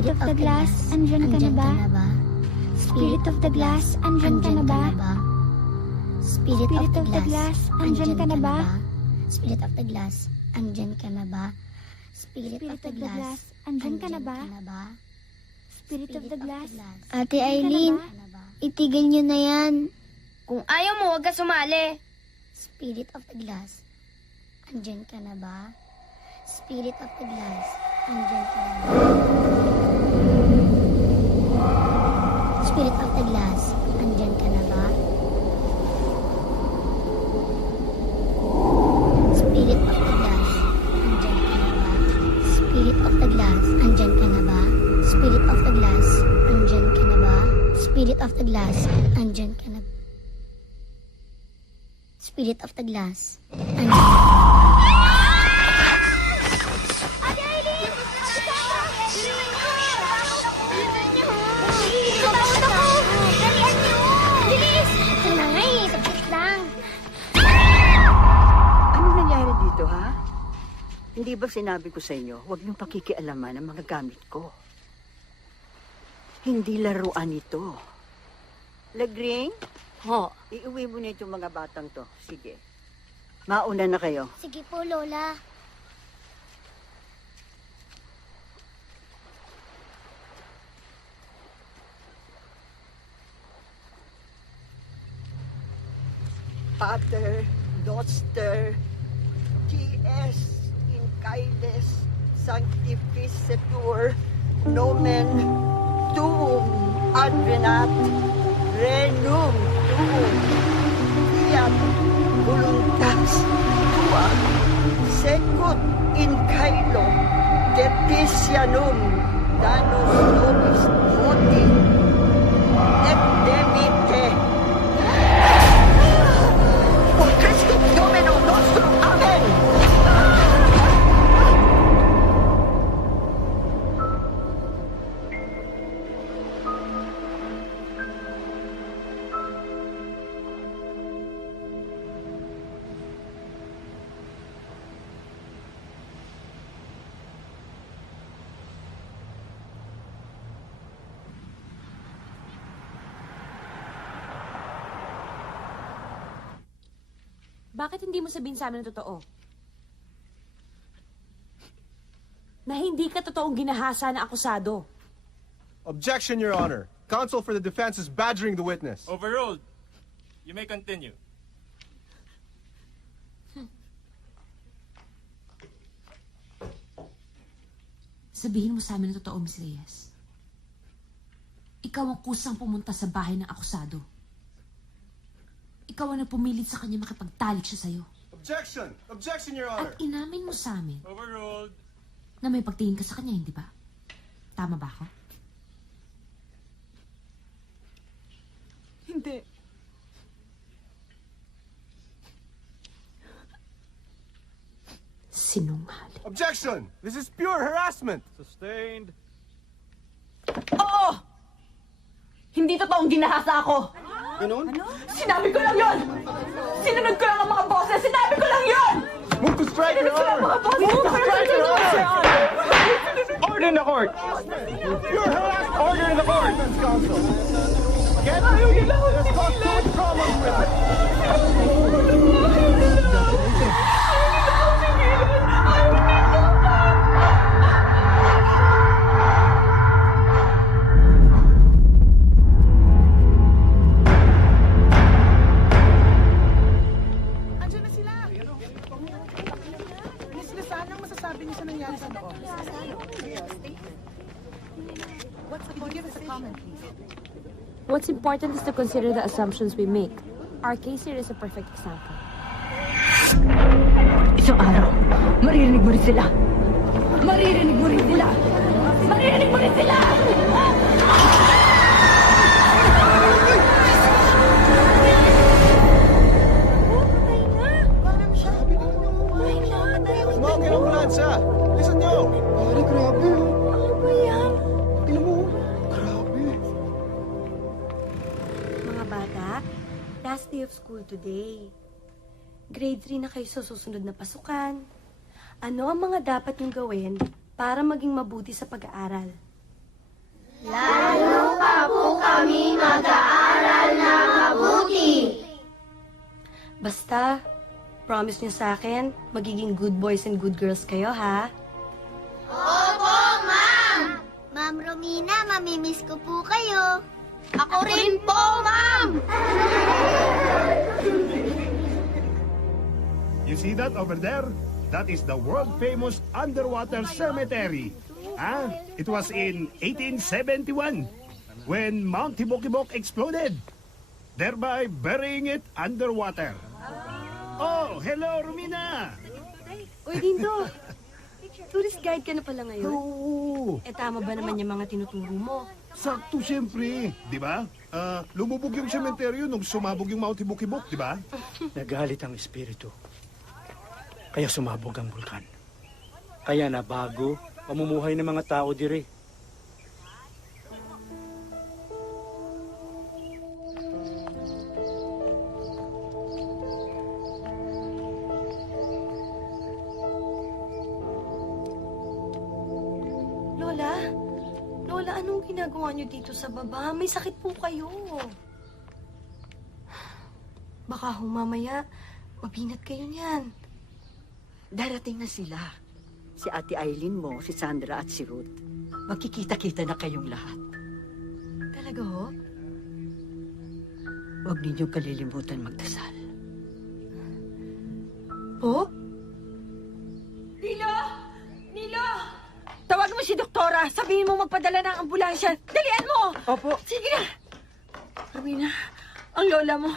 Spirit of the glass, andyan ka na ba? Spirit of the glass, andyan ka na ba? Spirit of the glass, andyan ka na ba? Spirit of the glass, andyan ka na ba? Spirit of the glass, andyan ka na ba? Spirit of the glass. Ate Eileen, itigil nyo na yan. Kung ayaw mo, huwag ka sumali. Spirit of the glass, andyan ka na ba? Spirit of the glass, andyan ka na ba? Spirit of the glass, andyan ka na ba? Spirit of the glass, andyan ka na ba? Spirit of the glass, andyan ka na ba? Spirit of the glass, andyan ka na ba? Spirit of the glass, andyan ka na ba? Spirit of the glass, andyan ka na ba? Hindi ba sinabi ko sa inyo, huwag niyong pakikialaman ang mga gamit ko. Hindi laruan ito. Lagring? Ho. Iuwi mo na itong mga batang to. Sige. Mauna na kayo. Sige po, Lola. Pater, Noster, T.S. Incailes, Sanctificetur, Nomen, Tuum, Advenat, Renum, Tuum, Fiat, Voluntas, Tua, Secut in Caelo, Getitianum, Danos Nobis Moti, et Demite. Potestit Domino Nostrum, Amen! Bakit hindi mo sabihin sa amin ang totoo? Na hindi ka totoong ginahasa na akusado. Objection, Your Honor. Counsel for the defense is badgering the witness. Overruled. You may continue. Sabihin mo sa amin ang totoo, Miss Reyes. Ikaw ang kusang pumunta sa bahay ng akusado. Ikaw ang nagpumilit sa kanya makipagtalik siya sa'yo. Objection! Objection, Your Honor! At inamin mo sa amin Overruled. na may pagtingin ka sa kanya, hindi ba? Tama ba ako? Hindi. Sinungaling. Objection! This is pure harassment! Sustained. Oo! Hindi totoong ginahasa ako! Ganon? Sinabi ko lang yun! Sinunod ko lang ang mga boses! Sinabi ko lang yun! Move to strike, Your Honor! Move to strike, Your Honor! Order in the court! Pure harassment! Order in the court! Defense counsel! Get it? This caused too much problems with it! Andiyan na sila. Miss Lizana, anong masasabi niyo sa nangyari sa loob? Give us a comment, please. What's important is to consider the assumptions we make. Our case here is a perfect example. Isang araw, maririnig mo rin sila! Maririnig mo rin sila! Maririnig mo rin sila! Smoking ambulansya! Listen nyo! Pare, grabe. Ano ba yan? Tingnan mo. Grabe. Mga bata, last day of school today. Grade 3 na kayo sa susunod na pasukan. Ano ang mga dapat niyong gawin para maging mabuti sa pag-aaral? Lalo pa po kami mag-aaral na mabuti. Basta, promise niyo sa akin, magiging good boys and good girls kayo, ha? Ma'am Romina, mamimiss ko po kayo. Ako rin po, ma'am! You see that over there? That is the world-famous underwater cemetery. It was in 1871 when Mount Tibok-Tibok exploded, thereby burying it underwater. Oh, hello, Romina! Uy, Dindo! Tourist guide ka na pala ngayon. Oo, Tama ba naman yung mga tinuturo mo? sakto siyempre, di ba? Lumubog yung sementeryo nung sumabog yung Mount Tibok-Tibok, di ba? Nagalit ang espiritu. Kaya sumabog ang bulkan. Kaya nabago pamumuhay ng mga tao dire. Lola? Lola, anong ginagawa niyo dito sa baba? May sakit po kayo. Baka humamaya, mabinat kayo niyan. Darating na sila. Si Ate Eileen mo, si Sandra at si Ruth. Magkikita-kita na kayong lahat. Talaga ho? Huwag ninyong kalilimutan magdasal. Po? Nilo! Nilo! Tawag mo si Doktora. Sabihin mo magpadala ng ambulansya. Dalian mo! Opo. Sige na! Romina, ang lola mo.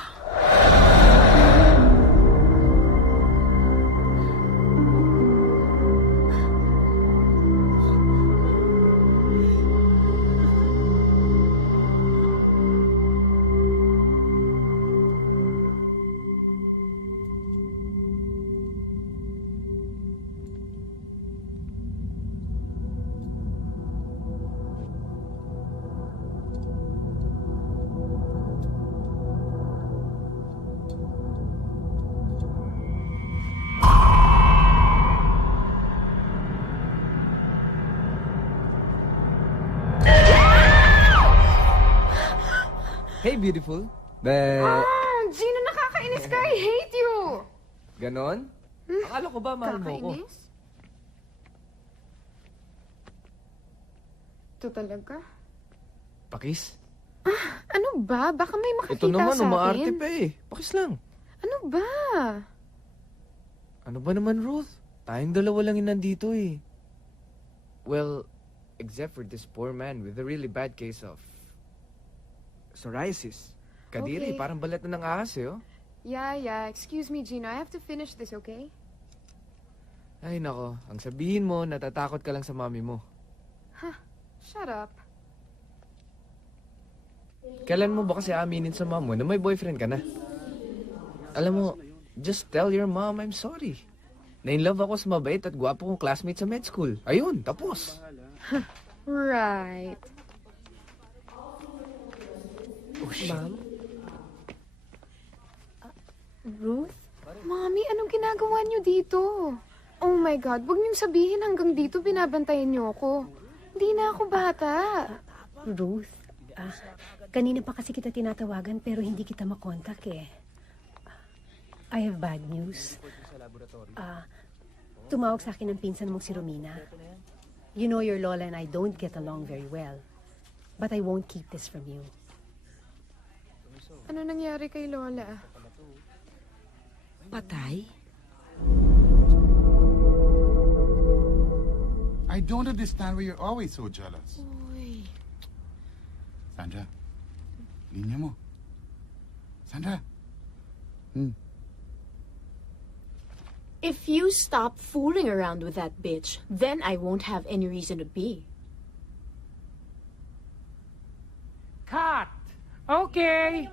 Hey, beautiful. Gino, nakakainis ka. I hate you. Ganon? Akala ko ba mahal mo ko? Kakainis? Ito talaga? Pakis? Ano ba? Baka may makakita Ito naman, sa umaarte atin. pa eh. Pakis lang. Ano ba? Ano ba naman, Ruth? Tayong dalawa lang yung nandito eh. Well, except for this poor man with a really bad case of psoriasis. Kadiri, Okay. parang balat na ng ahas eh, oh. Yeah. Excuse me, Gino. I have to finish this, okay? Ay, nako. Ang sabihin mo, natatakot ka lang sa mami mo. Shut up. Kailan mo ba kasi aminin sa mom mo na may boyfriend ka na? Alam mo, just tell your mom I'm sorry. Na-in-love ako sa mabait at gwapo kong classmate sa med school. Ayun, tapos. Right. Ma'am? Ruth? Mommy, anong ginagawa niyo dito? Oh my God, huwag niyong sabihin hanggang dito binabantayan niyo ako. Hindi na ako bata. Ruth, kanina pa kasi kita tinatawagan pero hindi kita makontak eh. I have bad news. Tumawag sa akin ang pinsan mong si Romina. You know your Lola and I don't get along very well. But I won't keep this from you. Ano nangyari kay Lola? Patay? I don't understand why you're always so jealous. Uy. Sandra, linya mo. Sandra. If you stop fooling around with that bitch, then I won't have any reason to be. Cut! Okay.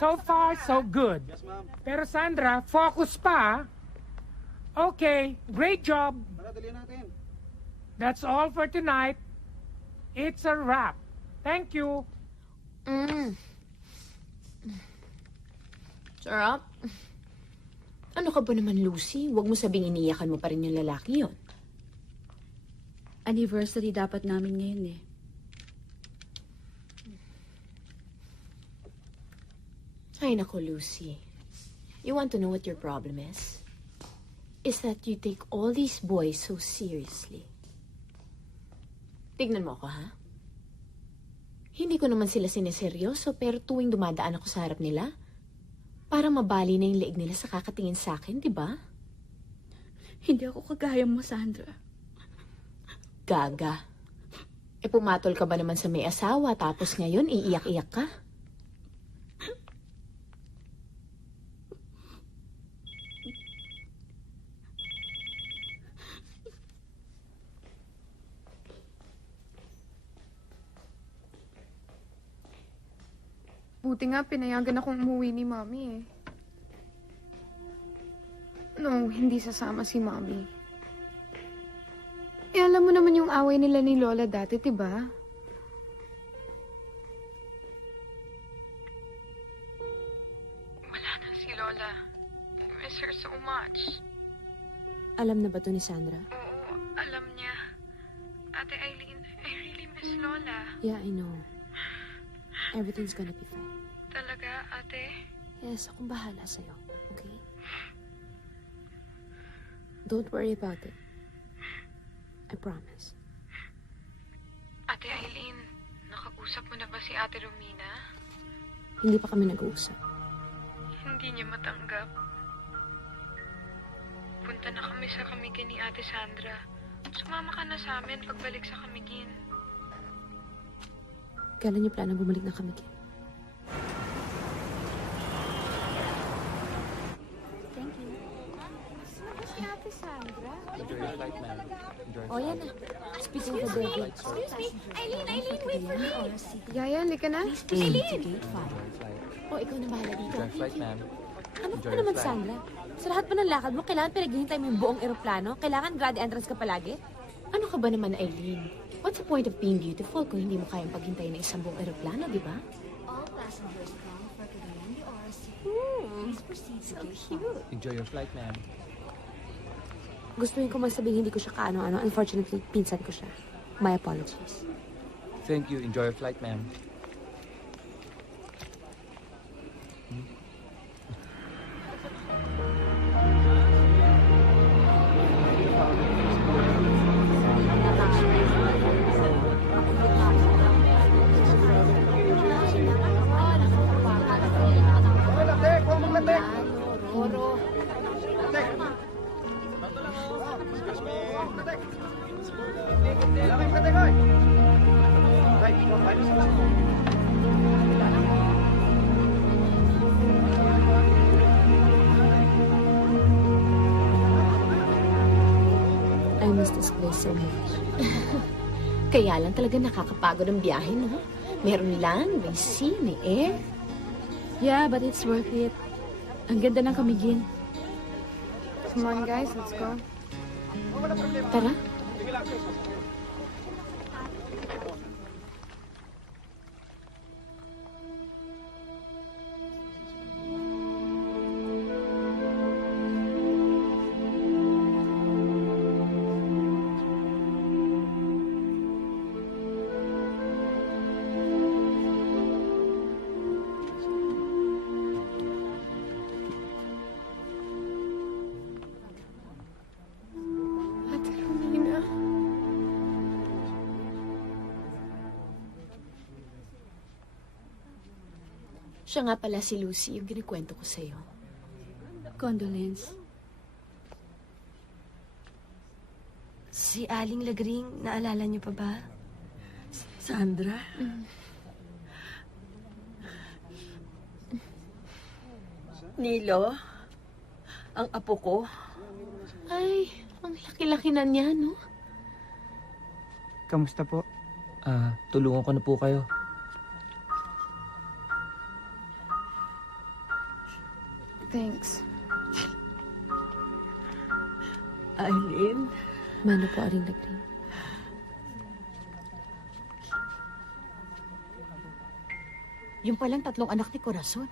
So far, so good. Pero Sandra, focus pa. Okay, great job. That's all for tonight. It's a wrap. Thank you. Sarap. Ano ka ba naman, Lucy? Huwag mo sabing iniyakan mo pa rin yung lalaki yon. Anniversary dapat namin ngayon eh. Ay, nako, Lucy. You want to know what your problem is? Is that you take all these boys so seriously. Tignan mo ako, ha? Hindi ko naman sila sineseryoso, pero tuwing dumadaan ako sa harap nila, parang mabali na yung leeg nila sa kakatingin sa akin, di ba? Hindi ako kagaya mo, Sandra. Gaga. Pumatol ka ba naman sa may asawa, tapos ngayon iiyak-iyak ka? Buti nga pinayagan akong umuwi ni Mami eh. No, hindi sasama si Mami. Eh, alam mo naman yung away nila ni Lola dati, diba? Wala na si Lola. I miss her so much. Alam na ba to ni Sandra? Oo, alam niya. Ate Eileen, I really miss Lola. Yeah, I know. Everything's gonna be fine. Talaga, ate? Yes, akong bahala sa'yo. Okay? Don't worry about it. I promise. Ate Eileen, nakausap mo na ba si Ate Romina? Hindi pa kami nag-uusap. Hindi niya matanggap. Punta na kami sa Camiguin ni Ate Sandra. Sumama ka na sa amin pagbalik sa Camiguin. Kailan niyo plano bumalik na kami, Kim? Thank you. Si Ate Sandra? Enjoy your flight, ma'am. Enjoy your Oh, yan na. Speaking of the devil. Excuse me. Eileen, wait for me. Yaya, halika na. Gate 5. Oh, ikaw na bahala dito. Enjoy your flight, ma'am. Ano Enjoy ka your naman, flight. Sandra? Sa lahat pa ng lakad mo, kailangan pinaghihintay mo yung buong eroplano? Kailangan grad entrance ka palagi? Ano ka ba naman, Eileen? What's the point of being beautiful kung hindi mo kayang paghintay ng isang buong eroplano, di ba? All passengers bound for Cagayan de Oro City. Please proceed to gate 5. Enjoy your flight, ma'am. Gustuin ko man sabihin hindi ko siya kaano-ano. Unfortunately, pinsan ko siya. My apologies. Thank you. Enjoy your flight, ma'am. I miss this place so much. Kaya lang talaga nakakapagod ang biyahe, no? Meron land, may sea, may air. Yeah, but it's worth it. Ang ganda ng Camiguin. Come on, guys, let's go. Tara. Ate Romina. Siya nga pala si Lucy, yung kinikwento ko sa'yo. Condolence. Si Aling Lagring, naalala niyo pa ba? Sandra? Nilo, ang apo ko. Ay, ang laki-laki na niya, no? Kamusta po? Tulungan ko na po kayo. Thanks. Eileen, Mano po, Aling Lagring. yung palang tatlong anak ni Corazon.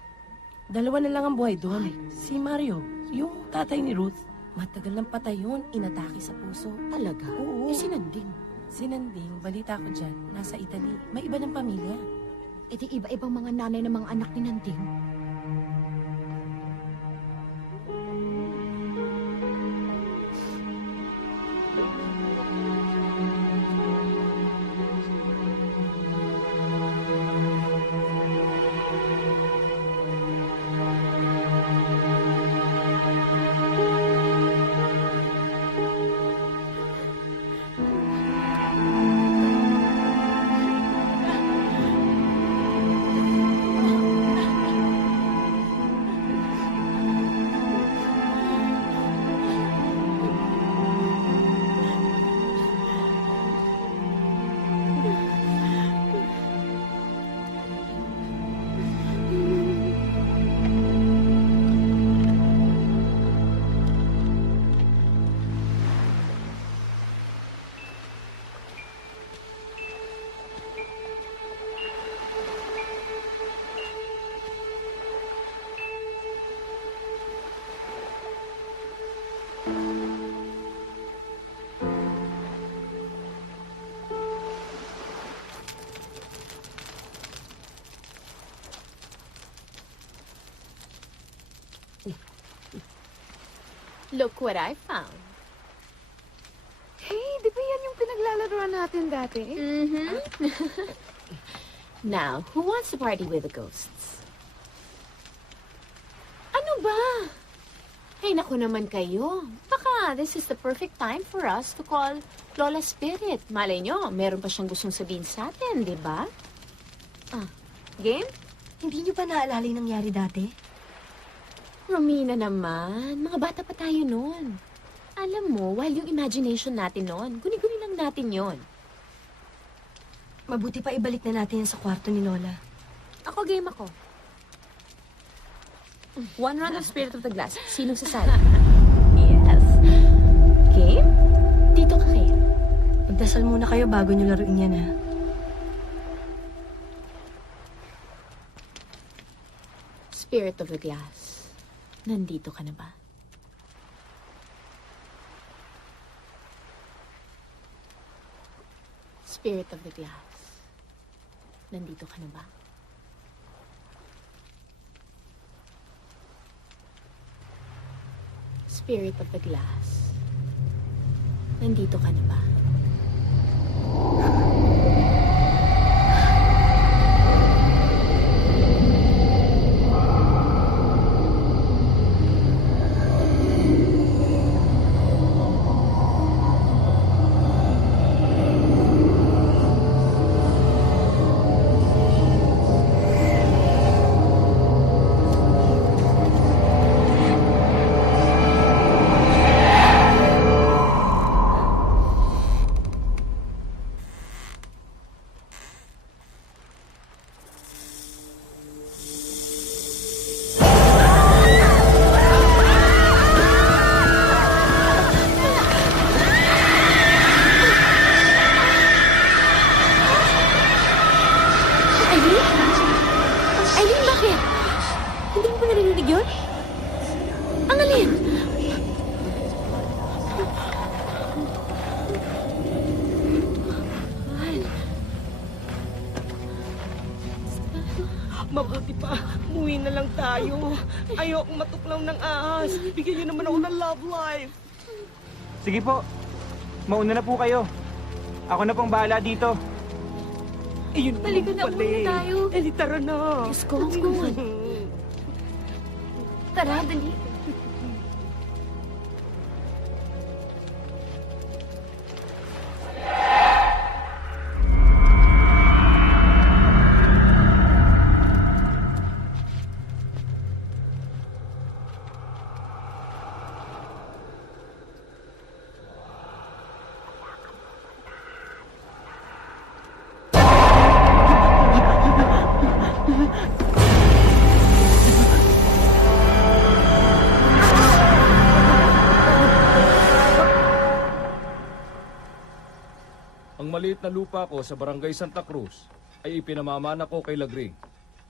Dalawa na lang ang buhay doon. Si Mario, yung tatay ni Ruth. Matagal nang patay yun, inatake sa puso. Talaga? Oo. Sinanding. Sinanding, balita ko dyan, nasa Italy. May iba ng pamilya. E di iba-ibang mga nanay ng mga anak ni Nanding. Look what I found. Hey, di ba yan yung pinaglalaroan natin dati? Mm-hmm. Now, who wants to party with the ghosts? Ano ba? Hey, naku naman kayo. Baka this is the perfect time for us to call Lola Spirit. Malay nyo, meron pa siyang gustong sabihin sa atin, di ba? Game? Hindi niyo pa naalala yung nangyari dati? Romina naman, mga bata pa tayo noon. Alam mo, while yung imagination natin noon, guni-guni lang natin yon. Mabuti pa ibalik na natin yan sa kwarto ni Lola. Ako, game ako. One round of Spirit of the Glass. Sinong sasali? Yes. Game? Dito ka kayo. Magdasal muna kayo bago niyo laruin yan, ha? Spirit of the Glass. Nandito ka na ba? Spirit of the Glass. Nandito ka na ba? Spirit of the Glass. Nandito ka na ba? Mabuti pa, umuwi na lang tayo. Ayokong matuklaw ng ahas. Bigyan niyo naman ako ng love life. Sige po, mauna na po kayo. Ako na pong bahala dito. Ayun na Halika na, pala muna eh. tayo. Dali, tara na. Let's go, let's go. Tara, dali. Ang maliit na lupa ko sa Barangay Santa Cruz ay ipinamamana ko kay Lagring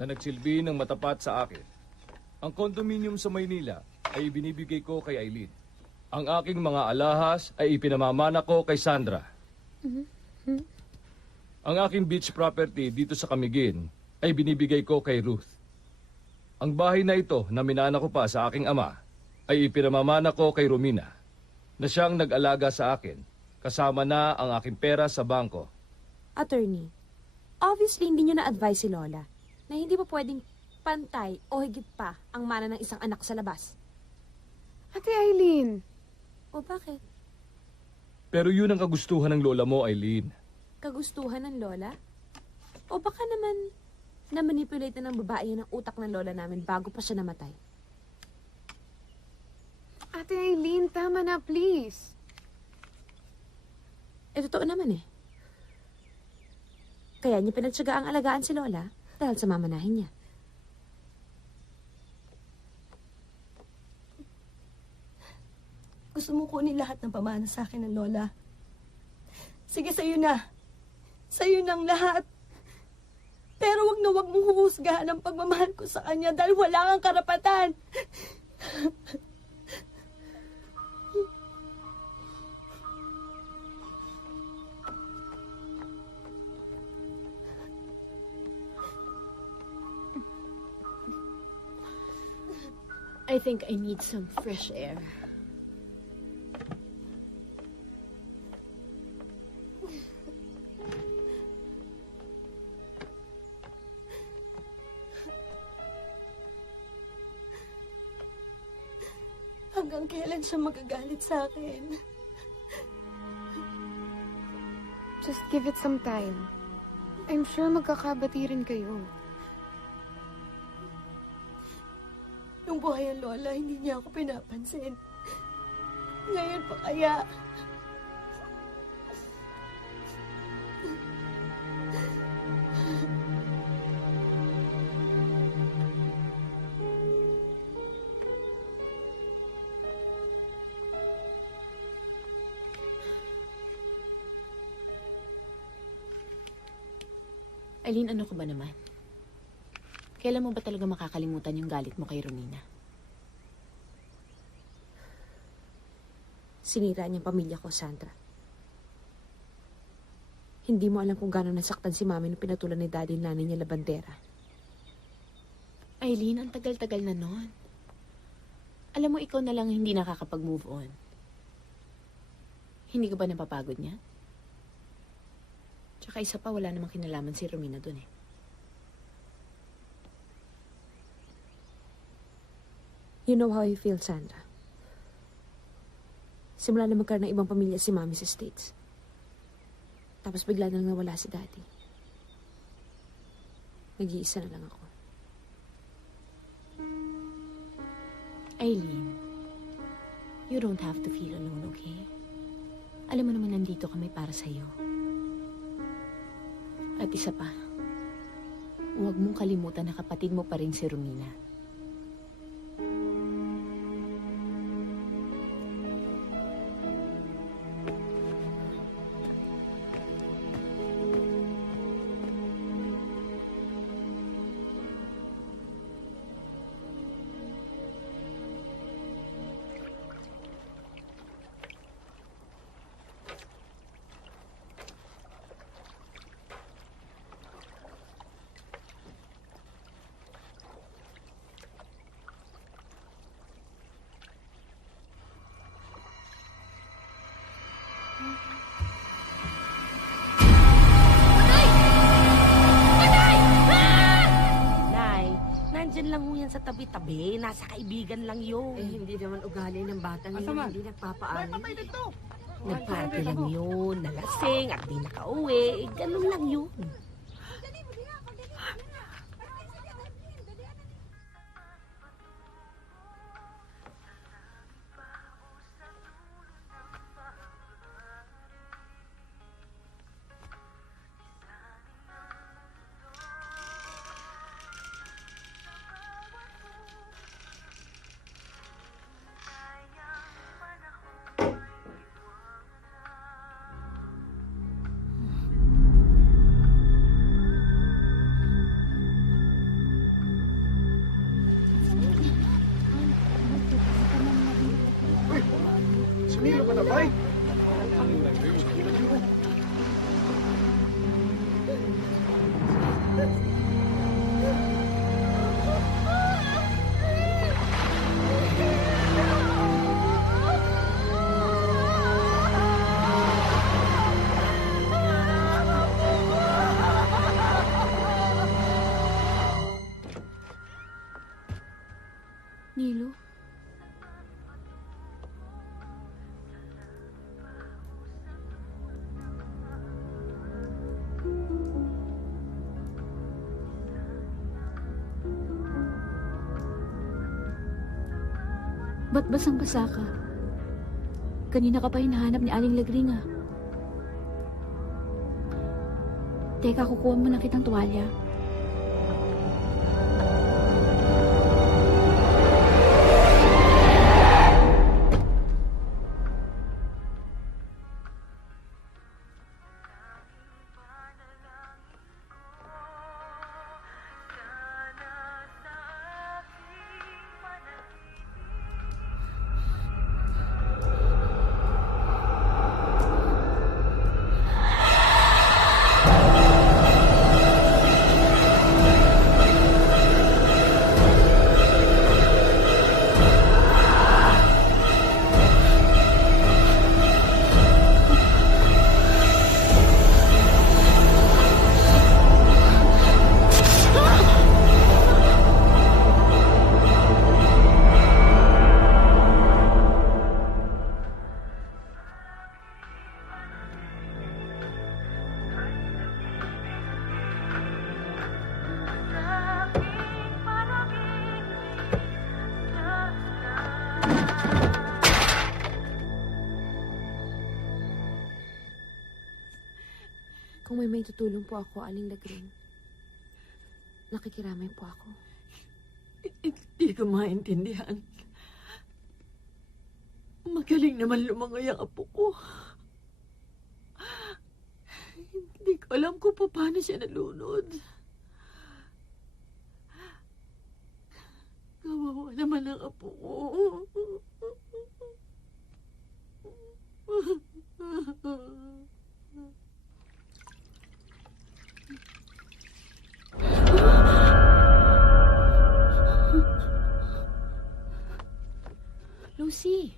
na nagsilbi ng matapat sa akin. Ang kondominium sa Maynila ay ibinibigay ko kay Aileen. Ang aking mga alahas ay ipinamamana ko kay Sandra. Ang aking beach property dito sa Camiguin ay binibigay ko kay Ruth. Ang bahay na ito na minana ko pa sa aking ama ay ipinamamana ko kay Romina na siyang nag-alaga sa akin kasama na ang aking pera sa bangko. Attorney, obviously hindi nyo na-advise si Lola na hindi pa pwedeng pantay o higit pa ang mana ng isang anak sa labas. Ate Eileen. O bakit? Pero yun ang kagustuhan ng lola mo, Eileen. Kagustuhan ng Lola? O baka naman na-manipulate na ng babae yan ang utak ng Lola namin bago pa siya namatay? Ate Eileen, tama na please. Totoo naman eh. Kaya niya pinagtsaga ang alagaan si Lola dahil sa mamanahin niya. Gusto mo kunin lahat ng pamana sa akin ng Lola. Sige, sa'yo na. Sa'yo nang lahat. Pero wag na wag mong huhusgahan ang pagmamahal ko sa kanya dahil wala kang karapatan. I think I need some fresh air. hanggang kailan siya magagalit sa akin. Just give it some time. I'm sure magkakabati rin kayo. Nung buhay ang lola, hindi niya ako pinapansin. Ngayon pa kaya... Aileen, ano ka ba naman? Kailan mo ba talaga makakalimutan yung galit mo kay Romina? Sinira niyang pamilya ko, Sandra. Hindi mo alam kung gano'n nasaktan si Mami nung pinatulan ni Daddy yung nanay niya labandera. Aileen, ang tagal-tagal na nun. Alam mo, ikaw na lang hindi nakakapag-move on. Hindi ka ba napapagod niya? Tsaka isa pa, wala namang kinalaman si Romina dun eh. You know how I feel, Sandra. Simula na magkaroon ng ibang pamilya si Mami sa States. Tapos bigla na lang nawala si Daddy. Nag-iisa na lang ako. Aileen, you don't have to feel alone, okay? Alam mo naman nandito kami para sa'yo. At isa pa, huwag mong kalimutan na kapatid mo pa rin si Romina. Nandyan lang ho yan sa tabi-tabi. Nasa kaibigan lang yun. hindi naman ugali ng batang yun. Hindi nagpapaalam. Nagparty lang yun. Nalasing at di nakauwi. Ganun lang yun. Sunilo ka na, bay? Nilo? Ba't basang-basa ka? Kanina ka pa hinahanap ni Aling Lagringa. Teka, kukuha mo na kitang tuwalya. Kung may tutulong po ako, Aling Lagring, nakikiramay po ako. Hindi ko maintindihan. Magaling naman lumangoy ang apo ko. Hindi ko alam kung paano siya nalunod. Kawawa naman ang apo ko. Lucy,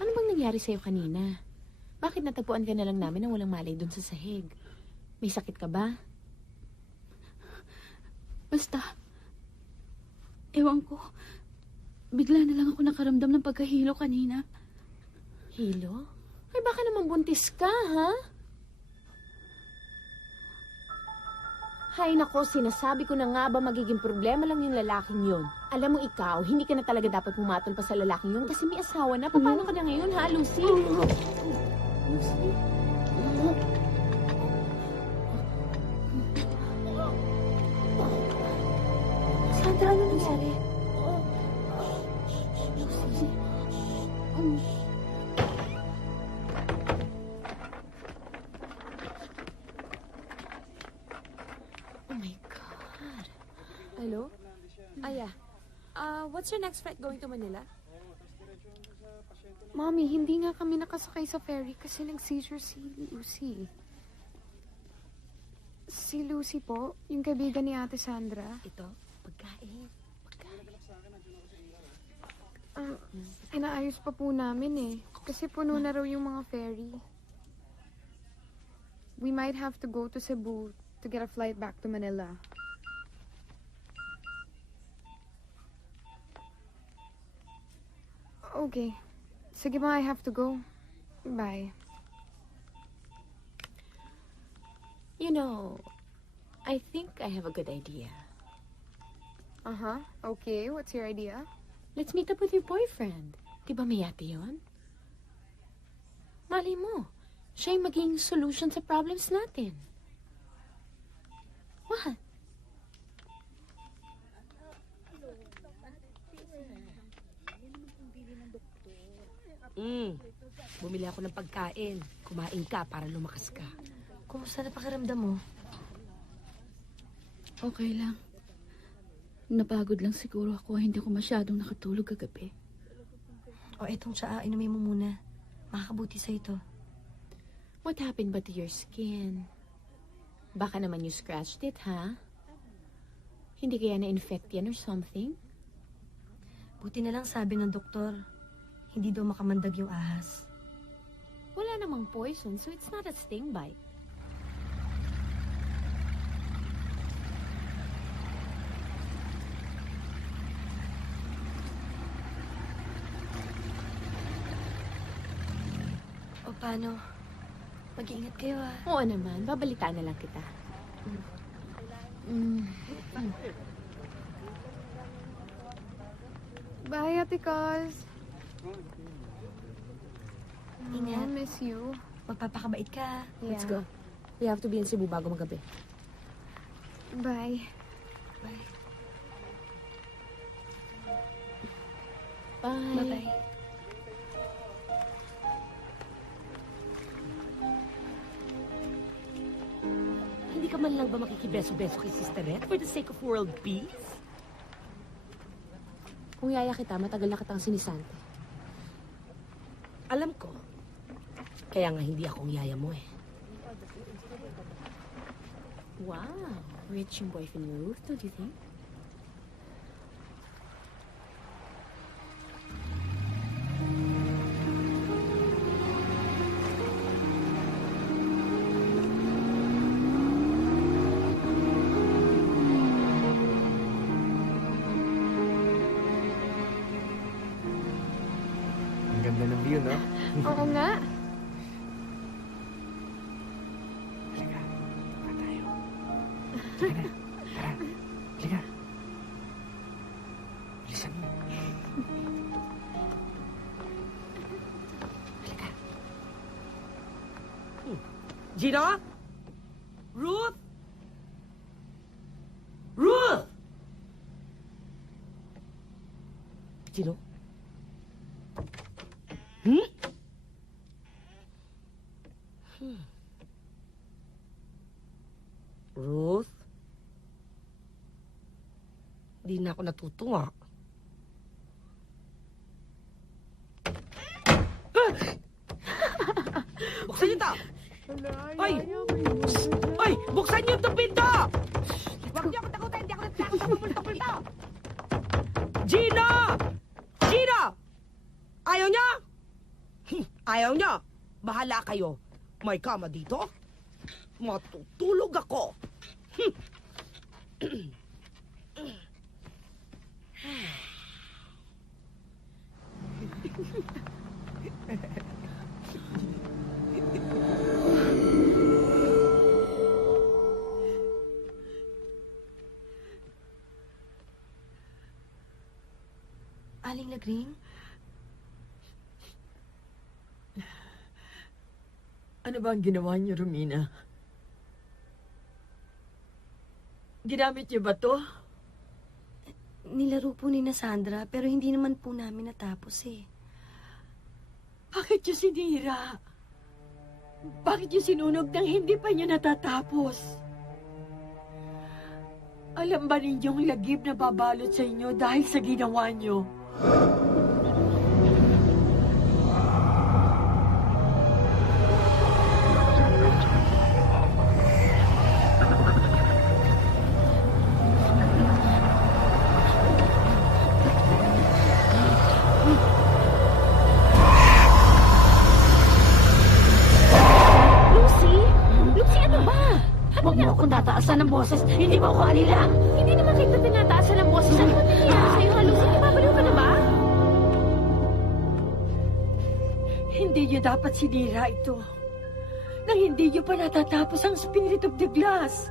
ano bang nangyari sa'yo kanina? Bakit natagpuan ka na lang namin nang walang malay dun sa sahig? May sakit ka ba? Basta, ewan ko, bigla na lang ako nakaramdam ng pagkahilo kanina. Hilo? Ay baka naman buntis ka, ha? Hay nako, sinasabi ko na nga ba magiging problema lang yung lalaking yun. Alam mo ikaw, hindi ka na talaga dapat pumatol pa sa lalaking yun kasi may asawa na. Paano ka na ngayon, ha, Lucy? Lucy? Sandra, ano nangyari? Lucy? Oh my God. Hello? Aya, what's your next flight going to Manila? Mommy, hindi nga kami nakasakay sa ferry kasi nag-seizure si Lucy. Si Lucy po, yung kaibigan ni Ate Sandra. Ito, pagkain. Inaayos pa po namin eh. Kasi puno na raw yung mga ferry. We might have to go to Cebu to get a flight back to Manila. Okay. Sige ma, I have to go. Bye. You know, I think I have a good idea. Uh-huh. Okay, what's your idea? Let's meet up with your boyfriend. Di ba may ate yun? Mali mo, siya yung maging solution sa problems natin. What? Bumili ako ng pagkain. Kumain ka para lumakas ka. Kumusta na pakiramdam mo? Okay lang. Napagod lang siguro ako. Hindi ko masyadong nakatulog kagabi. O etong tsaa, inumin mo muna. Makakabuti sa ito. What happened ba to your skin? Baka naman you scratched it, ha? Hindi kaya na-infect yan or something? Buti na lang sabi ng doktor, hindi daw makamandag yung ahas. Wala namang poison, so it's not a sting bite. O paano? Mag-iingat kayo ah. Oo naman, babalitaan na lang kita. Bye, Ate Cos. Ingat. Miss you. Magpapakabait ka. Let's go. We have to be in Cebu bago magabi. Bye. Bye. Bye. Bye-bye. Hindi ka man lang ba makikibeso-beso kay Sister Red for the sake of world peace? Kung yaya kita, matagal na kitang sinisante. Alam ko. Kaya nga hindi akong yaya mo eh. Wow, rich yung boyfriend ni Ruth, don't you think? Ang ganda ng view, no? Oo nga. Halika na. Tara. Halika. Bilisan mo. Gino? Ruth? Ruth! Sino? Ruth? Di na ako natutuwa. Buksan niyo to! Ay! Ay! Buksan niyo itong pinto! Huwag niyo ako takutin! Hindi ako natakot sa pupulto-pulto! Gina! Gina! Ayaw niya? Ayaw niya? Bahala kayo. May kama dito? Matutulog ako. Aling Lagring? Ano ba ang ginawa niyo, Romina? Ginamit niyo ba to? Nilaro po ni na Sandra, pero hindi naman po namin natapos eh. Bakit niyo sinira? Bakit niyo sinunog nang hindi pa niyo natatapos? Alam ba ninyong lagib na babalot sa inyo dahil sa ginawa niyo? Huwag mo akong tataasan ng boses. Hindi mo ako alila. Hindi naman kita tinataasan ng boses. Ano ba nangyayari sa'yo, ha, Lucy? Nababaliw ka na ba? Hindi niyo dapat sinira ito. Nang hindi niyo pa natatapos ang Spirit of the Glass.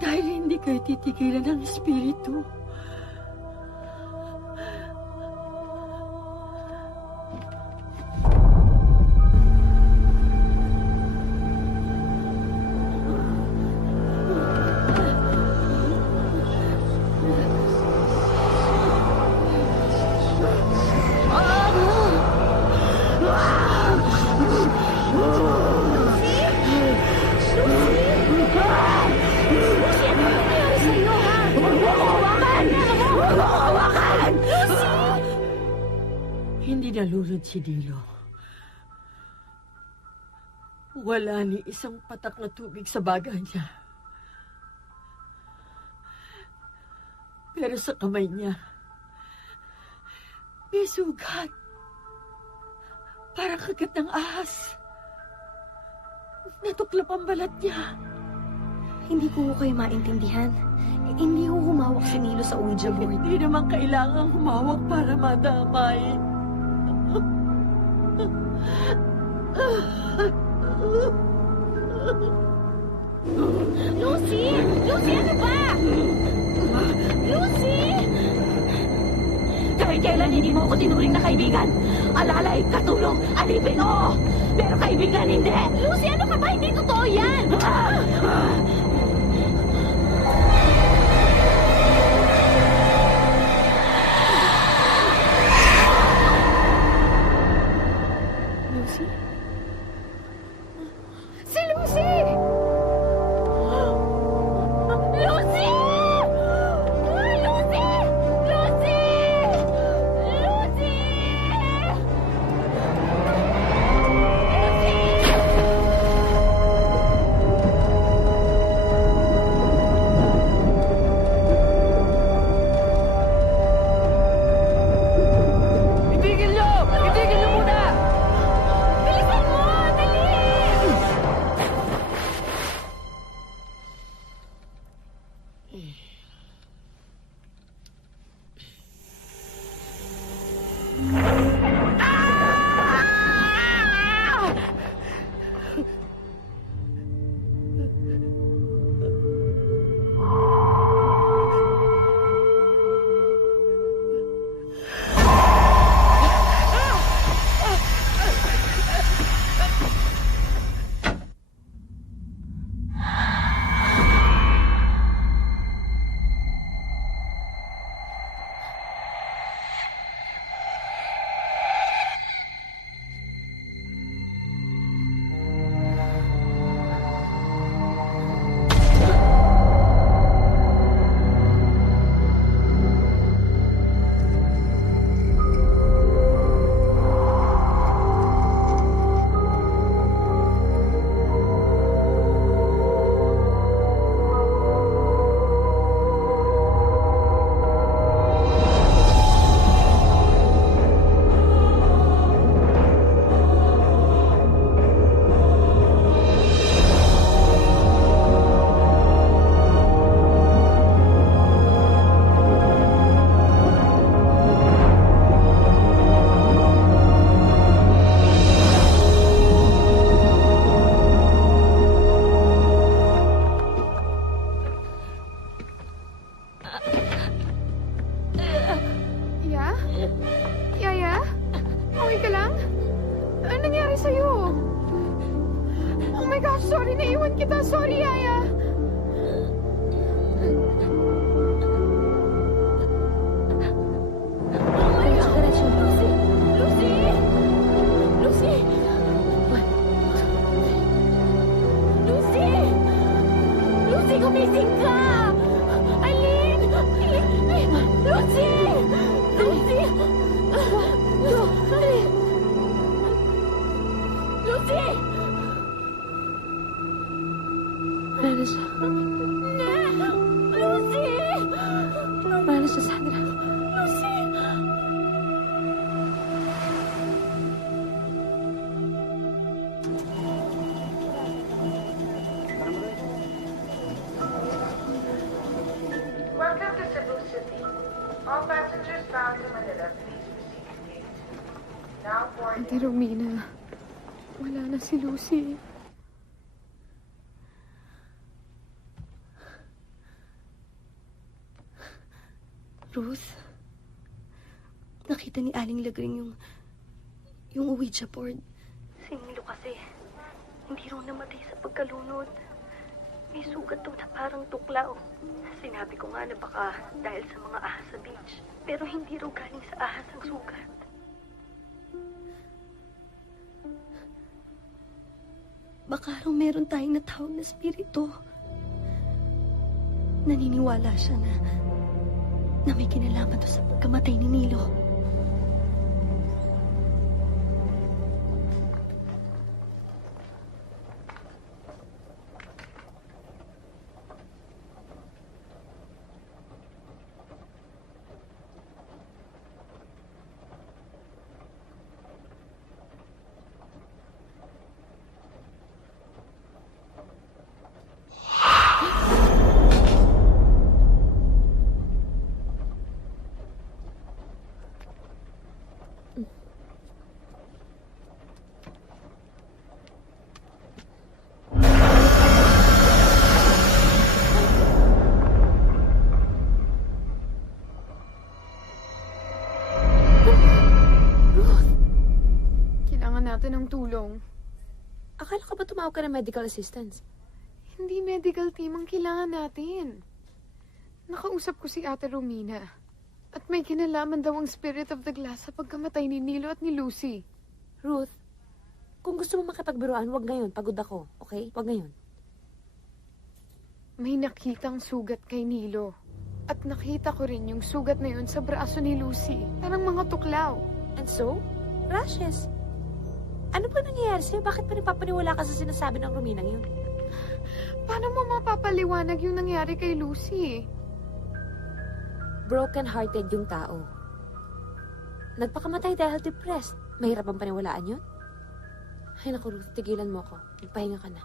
Dahil hindi kayo titigilan ng Espiritu. Hindi nalunod si Dilo. Wala ni isang patak na tubig sa baga niya. Pero sa kamay niya, may sugat. Parang kagat ng ahas. Natuklap ang balat niya. Hindi ko kayo maintindihan. Hindi ko humawak si Nilo sa Ouija board. Hindi naman kailangang humawak para madamay. Lucy! Lucy, ano ba? Lucy! Dahil kailan hindi mo ako tinuring na kaibigan? Alalay, katulong, alipin, oo! Pero kaibigan, hindi! Lucy, ano ka ba? Hindi totoo yan! Lucy? Si Lucy! Lucy! Lucy! Lucy! Lucy! Itigil niyo! Itigil niyo muna! Bilisan nangyari sa'yo? Oh my gosh, sorry, naiwan kita. Sorry, Yaya. Lucy, gumising ka! Aileen! Lucy! Lucy! Lucy! Wala na siya. Lucy! Wala na siya, Sandra. Lucy! Welcome to Cebu City. All passengers bound to Manila, please proceed to gate 2. Now boarding. Ate Romina, wala na si Lucy. Ruth, nakita ni Aling Lagring yung Ouija board. Si Nilo kasi, hindi raw namatay sa pagkalunod. May sugat daw na parang tuklaw. Sinabi ko nga na baka dahil sa mga ahas sa beach. Pero hindi raw galing sa ahas ang sugat. Baka raw meron tayong natawag na spirito. Naniniwala siya na may kinalaman to sa pagkamatay ni Nilo. Ng tulong. Akala ko ba tumawag ka ng medical assistance? Hindi medical team ang kailangan natin. Nakausap ko si Ate Romina. At may kinalaman daw ang spirit of the glass sa pagkamatay ni Nilo at ni Lucy. Ruth, kung gusto mo makipagbiruan, wag ngayon. Pagod ako, okay? Wag ngayon. May nakitang sugat kay Nilo. At nakita ko rin yung sugat na yun sa braso ni Lucy. Parang mga tuklaw. And so? Rashes. Ano ba nangyayari sa'yo? Bakit pa napapaniwala ka sa sinasabi ng Rominang yun? Paano mo mapapaliwanag yung nangyari kay Lucy? Broken-hearted yung tao. Nagpakamatay dahil depressed. Mahirap ang paniwalaan yun? Ay naku, Ruth, tigilan mo ako. Magpahinga ka na.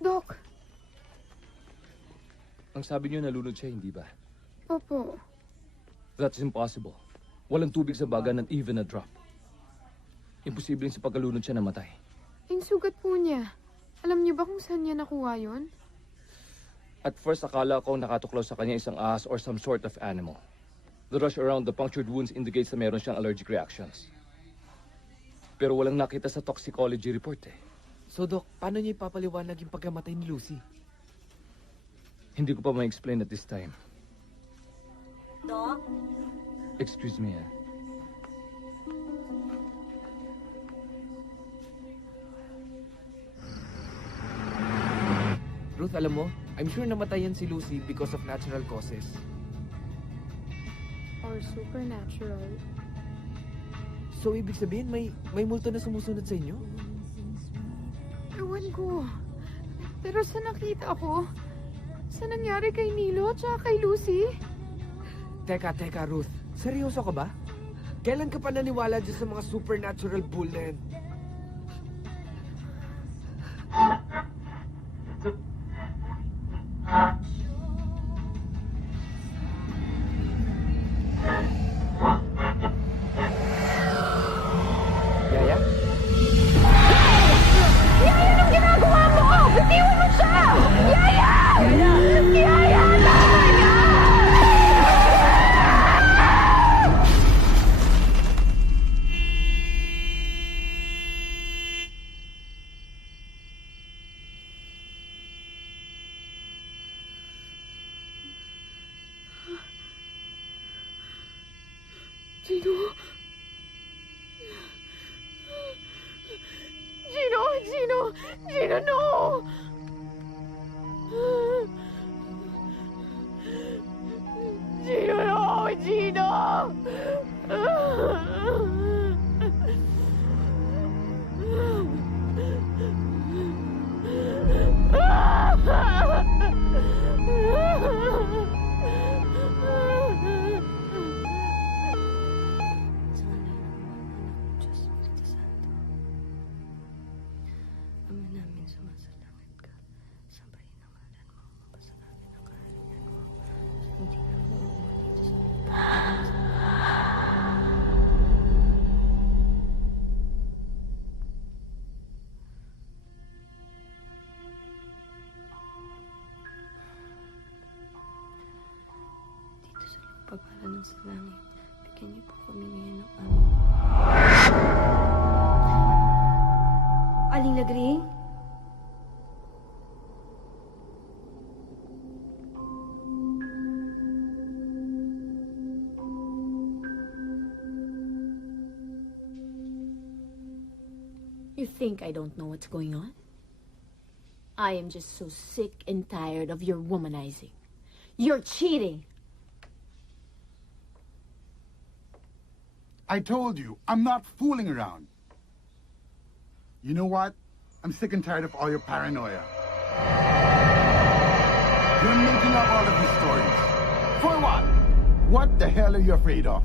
Dok. Ang sabi niyo nalunod siya, hindi ba? Opo. That's impossible. Walang tubig sa baga, not even a drop. Imposibleng sa pagkalunod siya namatay. Yung sugat po niya. Alam niyo ba kung saan niya nakuha yun? At first, akala ko nakatuklaw sa kanya isang ahas or some sort of animal. The rush around the punctured wounds indicates na meron siyang allergic reactions. Pero walang nakita sa toxicology report eh. So, Doc, paano niyo ipapaliwanag yung pagkamatay ni Lucy? Hindi ko pa ma-explain at this time. Doc? Excuse me, Ruth, alam mo, I'm sure namatay yan si Lucy because of natural causes. Or supernatural. So, ibig sabihin, may multo na sumusunod sa inyo? Ewan ko. Pero sa nakita ko, sa nangyari kay Nilo at kay Lucy? Teka, Ruth. Seryoso ka ba? Kailan ka pa naniwala dyan sa mga supernatural bull na yan? Yaya? Yaya, anong ginagawa mo? Bitiwan mo siya! Yaya! Yaya! Yaya! Tama na! Gino? Gino! Gino! Gino, no! Gino, no! Gino! Ama namin, sumasalangit ka. Sambahin ang ngalan mo. Mabasa namin ang kaharian mo. Hindi na mo dito sa dito sa pagpapala ng sa langit. Bigyan niyo po kami ngayon ng aming Aling Lagring? You think I don't know what's going on? I am just so sick and tired of your womanizing. You're cheating. I told you, I'm not fooling around. You know what? I'm sick and tired of all your paranoia. You're making up all of these stories. For what? What the hell are you afraid of?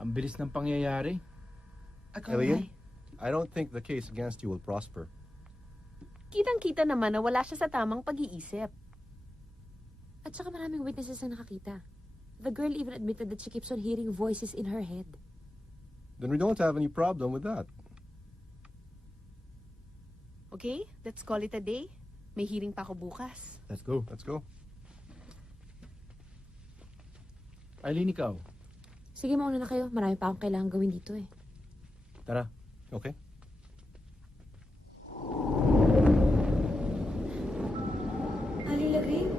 Ang bilis ng pangyayari. Alien, I don't think the case against you will prosper. Kitang-kita naman na wala siya sa tamang pag-iisip. At saka maraming witnesses na nakakita. The girl even admitted that she keeps on hearing voices in her head. Then we don't have any problem with that. Okay, let's call it a day. May hearing pa ako bukas. Let's go. Let's go. Eileen, ikaw. Sige, mauna na kayo. Marami pa akong kailangan gawin dito eh. Tara. Okay. Aling Lagring?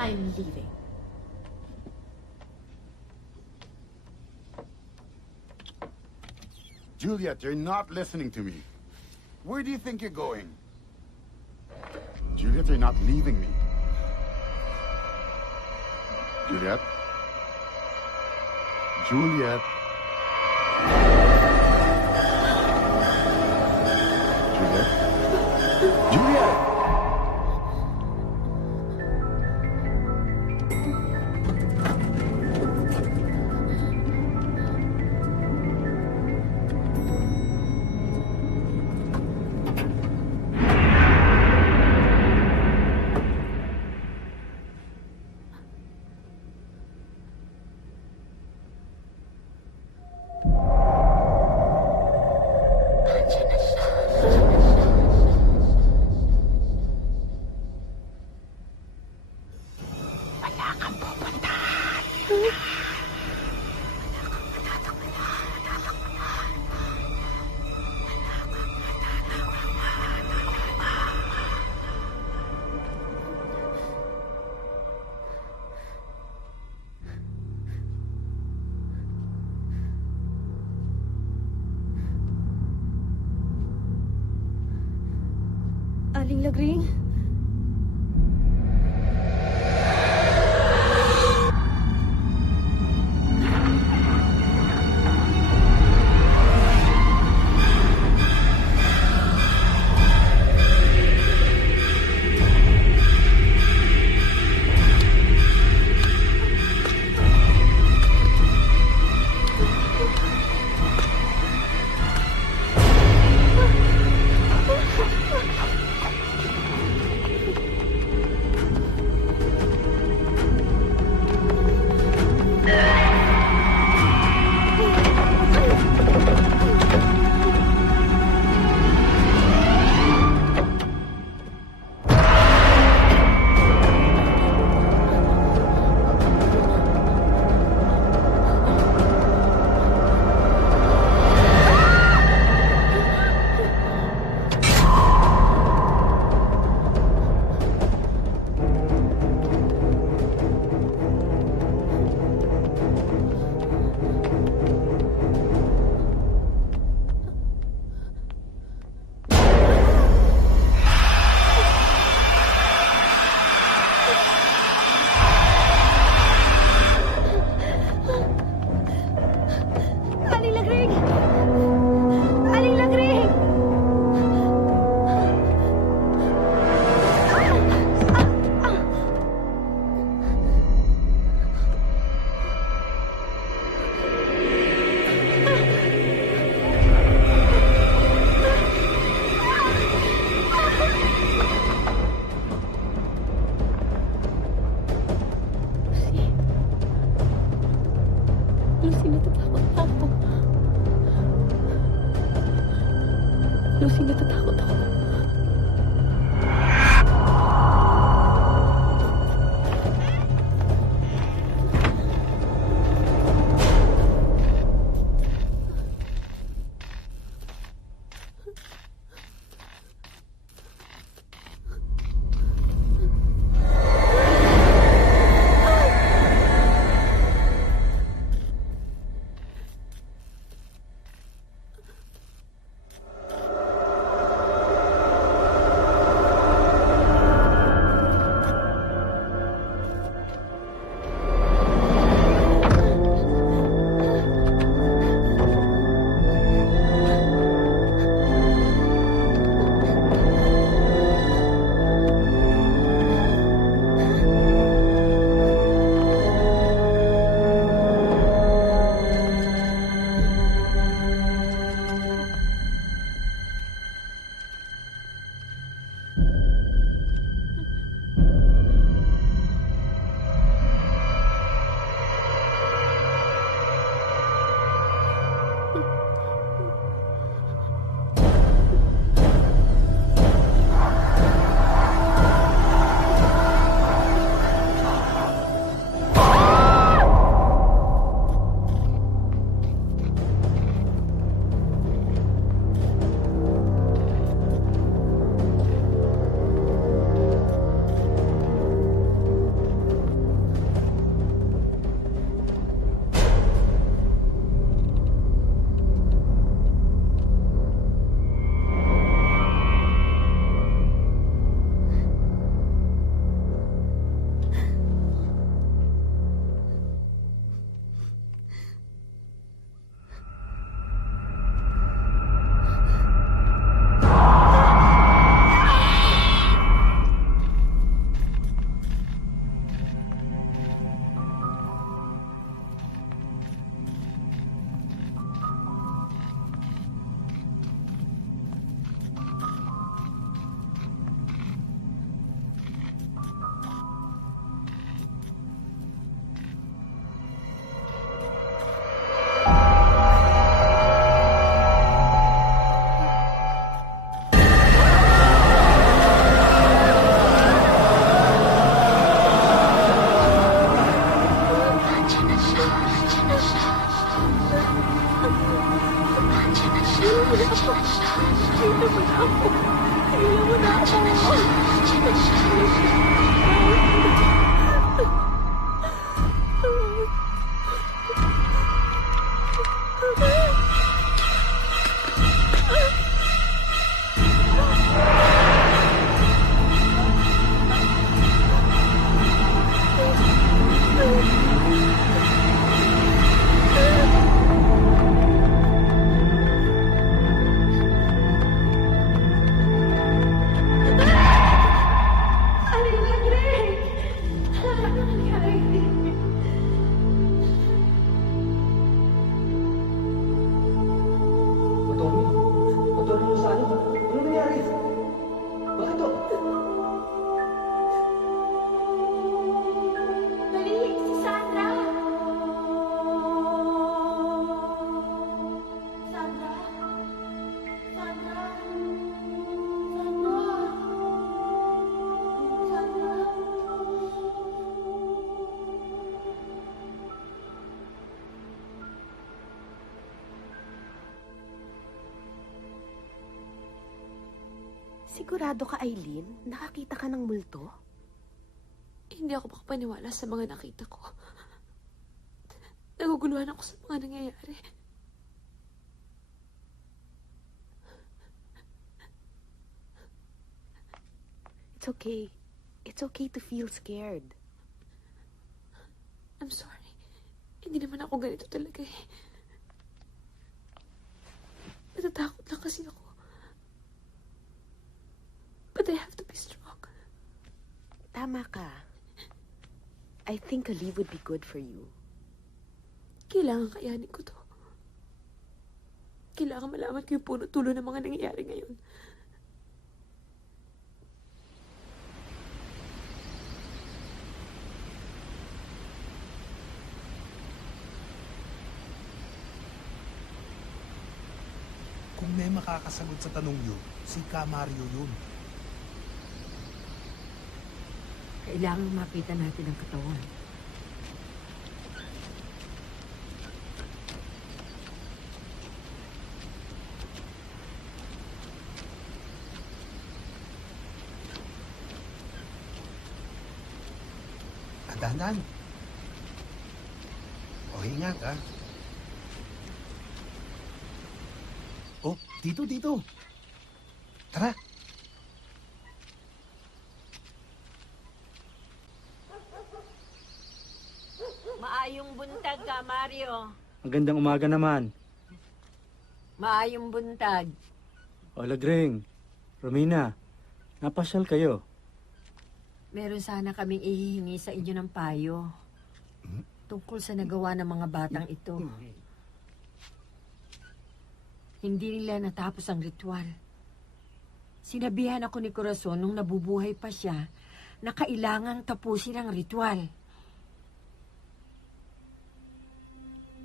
I'm leaving. Juliet, you're not listening to me. Where do you think you're going? Juliet, you're not leaving me. Juliet? Juliet? Juliet? Juliet! Aling Lagring? Aling Lagring! Aling Lagring! Lucy, natatakot ako. Lucy, natatakot ako. Sigurado ka, Eileen? Nakakita ka ng multo? Hindi ako makapaniwala sa mga nakita ko. Naguguluhan ako sa mga nangyayari. It's okay. It's okay to feel scared. I'm sorry. Hindi naman ako ganito talaga eh. Natatakot lang kasi ako. But I have to be strong. Tama ka. I think a leave would be good for you. Kailangan kayanin ko to. Kailangan malaman ko yung puno-tulo ng mga nangyayari ngayon. Kung may makakasagot sa tanong nyo, si Ka Mario yun. Kailangan makita natin ang katawan. Dahan-dahan. O, ingat, ha? Oh, dito. Tara. Maayong buntag ka, Mario. Magandang umaga naman. Maayong buntag. O, Lagring, Romina, napasyal kayo. Meron sana kaming ihihingi sa inyo ng payo. Tungkol sa nagawa ng mga batang ito. Hindi nila natapos ang ritual. Sinabihan ako ni Corazon nung nabubuhay pa siya na kailangang tapusin ang ritual.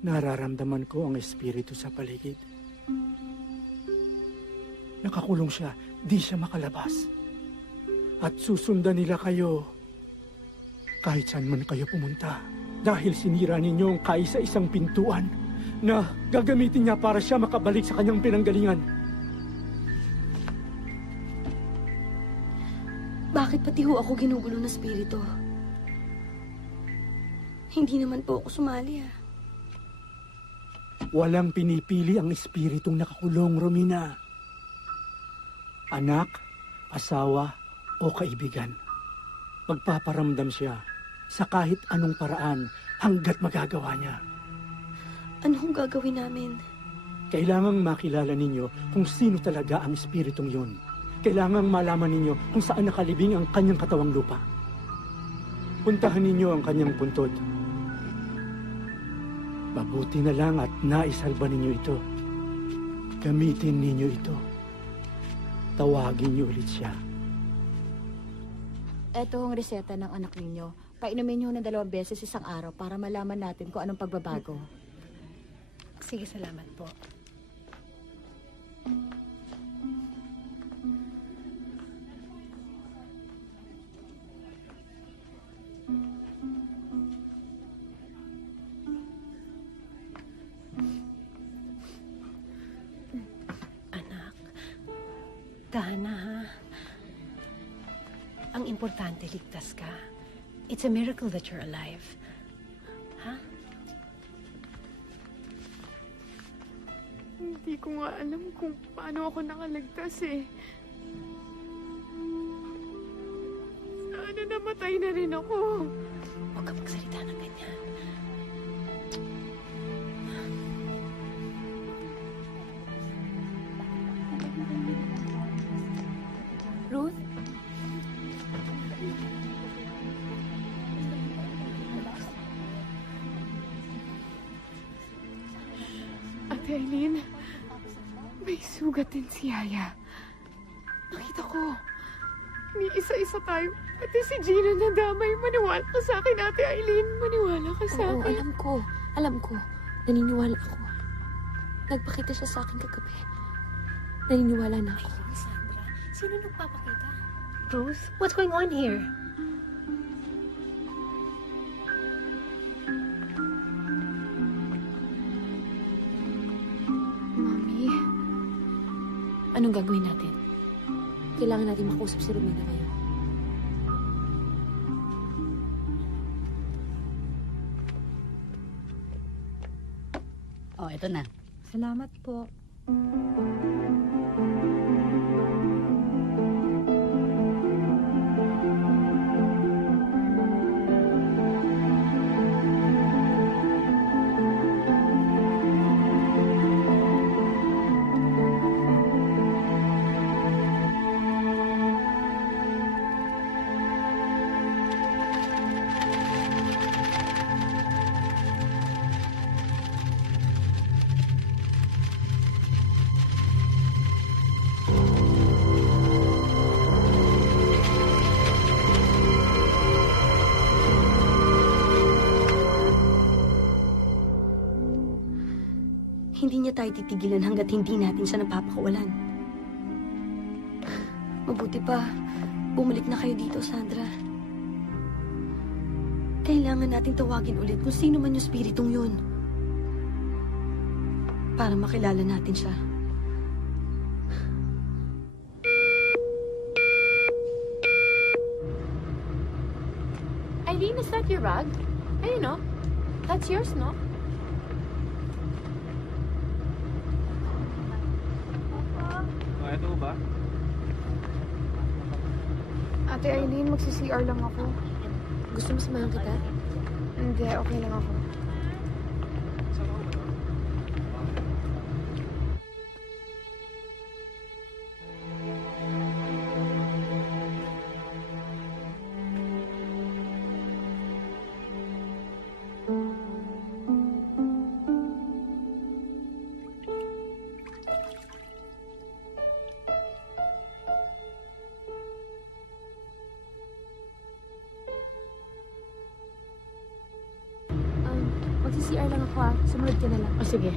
Nararamdaman ko ang espiritu sa paligid. Nakakulong siya, di siya makalabas. At susundan nila kayo kahit saan man kayo pumunta. Dahil sinira ninyo ang kaisa-isang pintuan na gagamitin niya para siya makabalik sa kanyang pinanggalingan. Bakit pati ho ako ginugulo ng spirito? Hindi naman po ako sumali Walang pinipili ang espiritong nakakulong, Romina. Anak, asawa, o kaibigan. Magpaparamdam siya sa kahit anong paraan hanggat magagawa niya. Anong gagawin namin? Kailangang makilala ninyo kung sino talaga ang espiritong yun. Kailangang malaman ninyo kung saan nakalibing ang kanyang katawang lupa. Puntahan ninyo ang kanyang puntod. Mabuti na lang at naisalba ninyo ito. Gamitin ninyo ito. Tawagin niyo ulit siya. Ito ang reseta ng anak ninyo. Painumin niyo ng 2 beses isang araw para malaman natin kung anong pagbabago. Sige, salamat po. Anak, dahan na ha. Ang importante, ligtas ka. It's a miracle that you're alive. Ha? Hindi ko nga alam kung paano ako nakaligtas eh. Sana namatay na rin ako. Huwag ka magsalita ng ganyan. Ruth? Ate Eileen, may sugat din si Yaya. Nakita ko. Ni isa-isa tayo. Pati si Gina nadamay. Maniwala ka sa akin, Ate Eileen. Maniwala ka sa Oo, akin. alam ko. Naniniwala ako. Nagpakita siya sa akin kagabi. Naniniwala na ako. Sino nagpapakita? Ruth, what's going on here? Mami, Anong gagawin natin? Kailangan natin makausap si Romina ngayon. Oh, ito na. Salamat po. Hindi niya tayo titigilan hanggat hindi natin siya napapakawalan. Mabuti pa, bumalik na kayo dito, Sandra. Kailangan natin tawagin ulit kung sino man yung spiritong yun. Para makilala natin siya. Eileen, is that your rug? Ayun, no? That's yours, no? Ito ba? Ate Eileen, magsi-CR lang ako. Gusto mo samahan kita? Hindi, okay lang ako. Magsi-CR lang ako, Sumunod ka na lang. O, sige.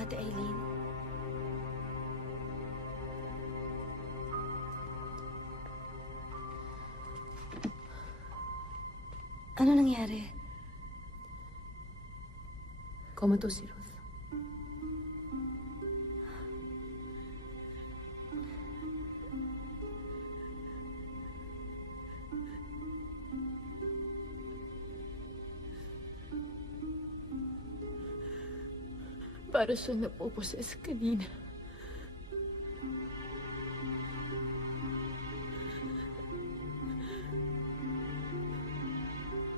Ate Eileen. Ano nangyari? Comatose si Ruth. Para siya napoposes kanina.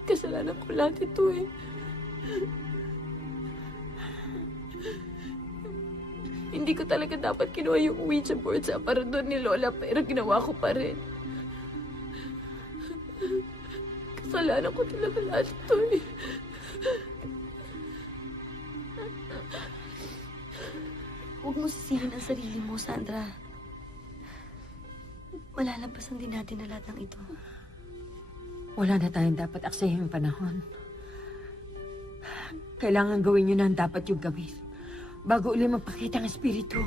Kasalanan ko lahat ito eh. Hindi ko talaga dapat kinuha yung Ouija board sa aparador ni Lola pero ginawa ko pa rin. Kasalanan ko talaga lahat ito eh. Huwag mo sisihin ang sarili mo, Sandra. Malalampasan din natin na lahat ng ito. Wala na tayong dapat aksayang panahon. Kailangan gawin niyo na ang dapat yung gawin. Bago uli magpakita ang espiritu.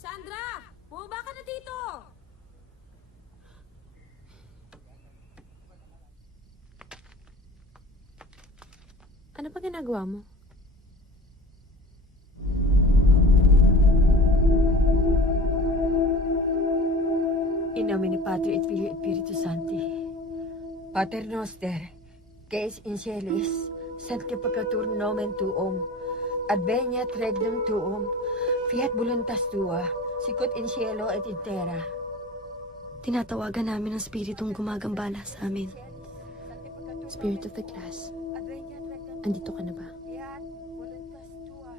Sandra! Bumaba ka na dito! Ano pa ginagawa mo? In nomine Patri et Filio et Spiritus Sancti. Pater noster, que es in celis, sanctificatur nomen tuum, adveniat regnum tuum, fiat voluntas tua, sicut in cielo et in terra. Tinatawagan namin ang spiritong gumagambala sa amin. Spirit of the glass. Andito ka na ba? Fiat voluntas tua,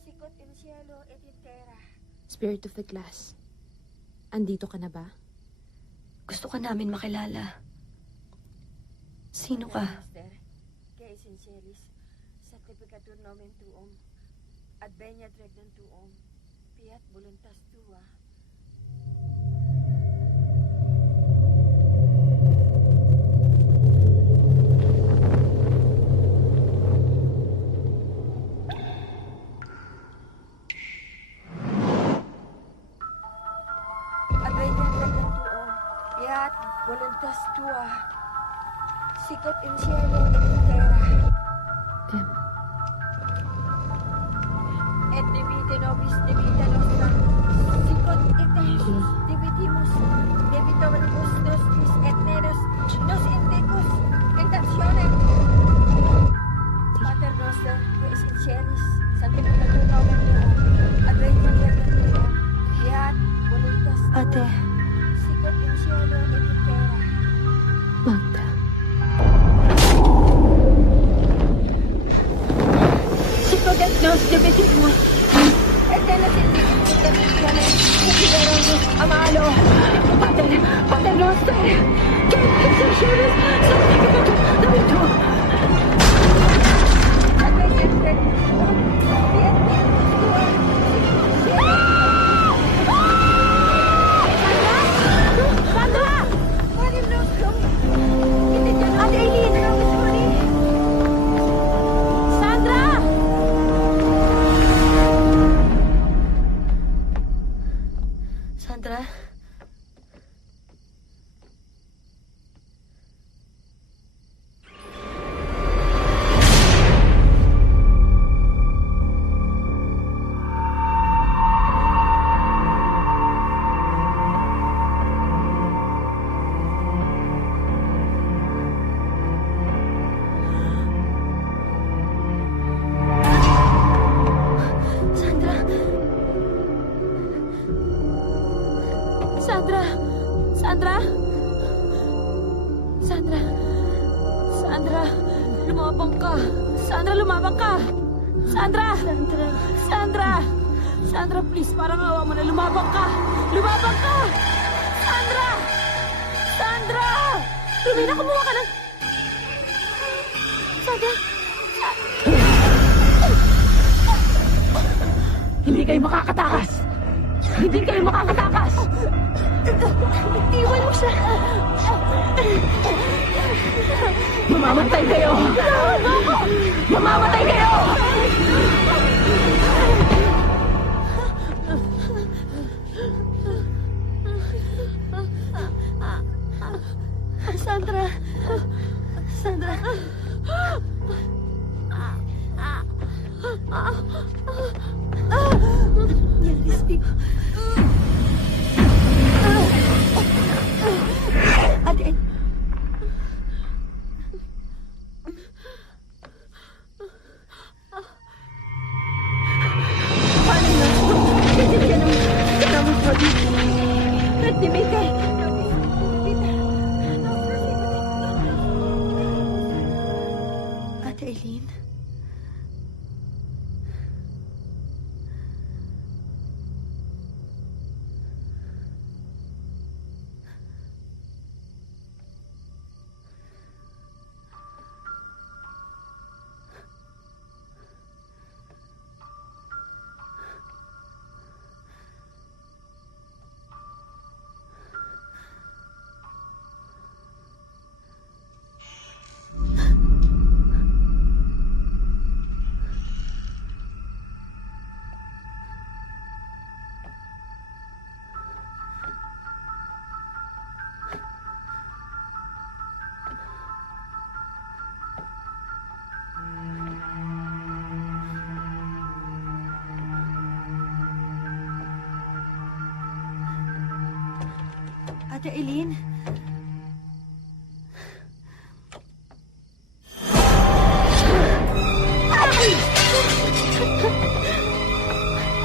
sicut in cielo et in terra. Spirit of the glass. Andito ka na ba? Gusto ka namin makilala. Sino ka? Que es in celis, sanctificatur nomen tuum, adveniat regnum tuum, fiat voluntas tua. Adveniat regnum tuum, fiat voluntas tua, sicut in cielo et in terra. Et divide nobis divita nostra, sicut ite divitimus debitoribus nostris et nenos nos indicus tentationem. Pater noster, qui es in celis, sanctificatur nomen tuum, adveniat regnum tuum, fiat voluntas tua, Ate. sicut in cielo et in terra. Magda. Sicut et nos divitimus, et nenos indicus tentationem, considerandus amalo. Pater noster, que es in celis, sanctificatur nomen tuum, adveniat regnum tuum, fiat voluntas tua, Sandra! Pater nostrum, Ate Eileen, Sandra! Sandra? Sandra? Sandra? Sandra, lumabang ka. Sandra, lumabang ka. Sandra! Sandra! Sandra! Sandra, please, parang awa mo na. Lumabang ka! Lumabang ka! Sandra! Sandra! Lumina, kumuha ka ng... Sandra! Hindi kayo makakatakas! Hindi kayo makakatakas! Iwan mo siya! Mamamatay kayo! Mamamatay kayo! Sandra! Sandra! Yan, Lisbeth. Ate, paano na? Bibigyan ng kalamang Jody. At ni Mikael. Ate Eileen? Ate Eileen?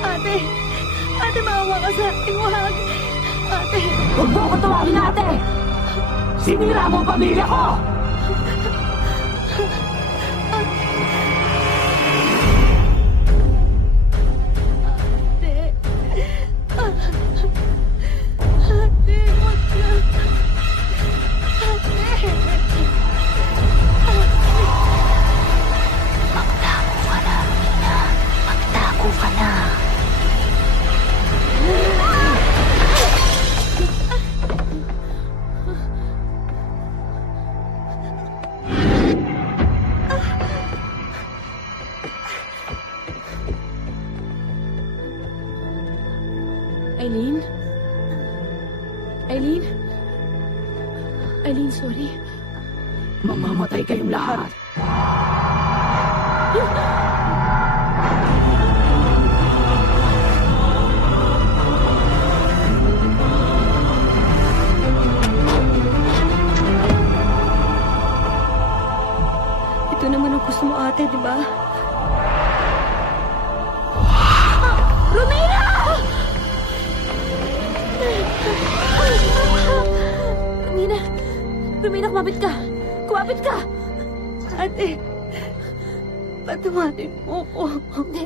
Ate! Ate, maawa ka sa akin. Wag! Ate! Huwag mo ko tawagin, ate! Sinira mo ang pamilya ko! Eileen? Eileen? Eileen, sorry. Mamamatay kayong lahat. Ito naman ang gusto mo, ate, di ba? Romina! Romina! Romina, kumapit ka! Kumapit ka! Ate, patawarin mo ko. Hindi.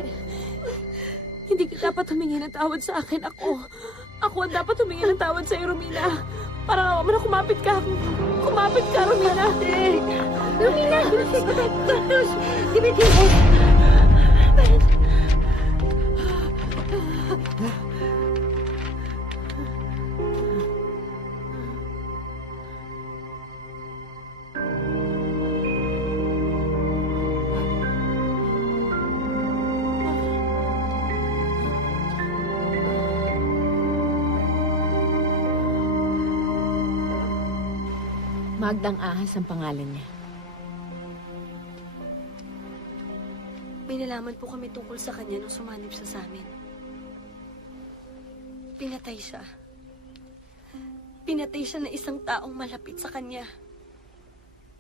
Hindi ka dapat humingi ng tawad sa akin. Ako ang dapat humingi ng tawad sa iyo, Romina. Parang awa mo na kumapit ka. Kumapit ka, Romina. Ate! Romina! Dimitri! Magdang Ahas ang pangalan niya. May nalaman po kami tungkol sa kanya nung sumanib siya sa amin. Pinatay siya. Pinatay siya ng isang taong malapit sa kanya.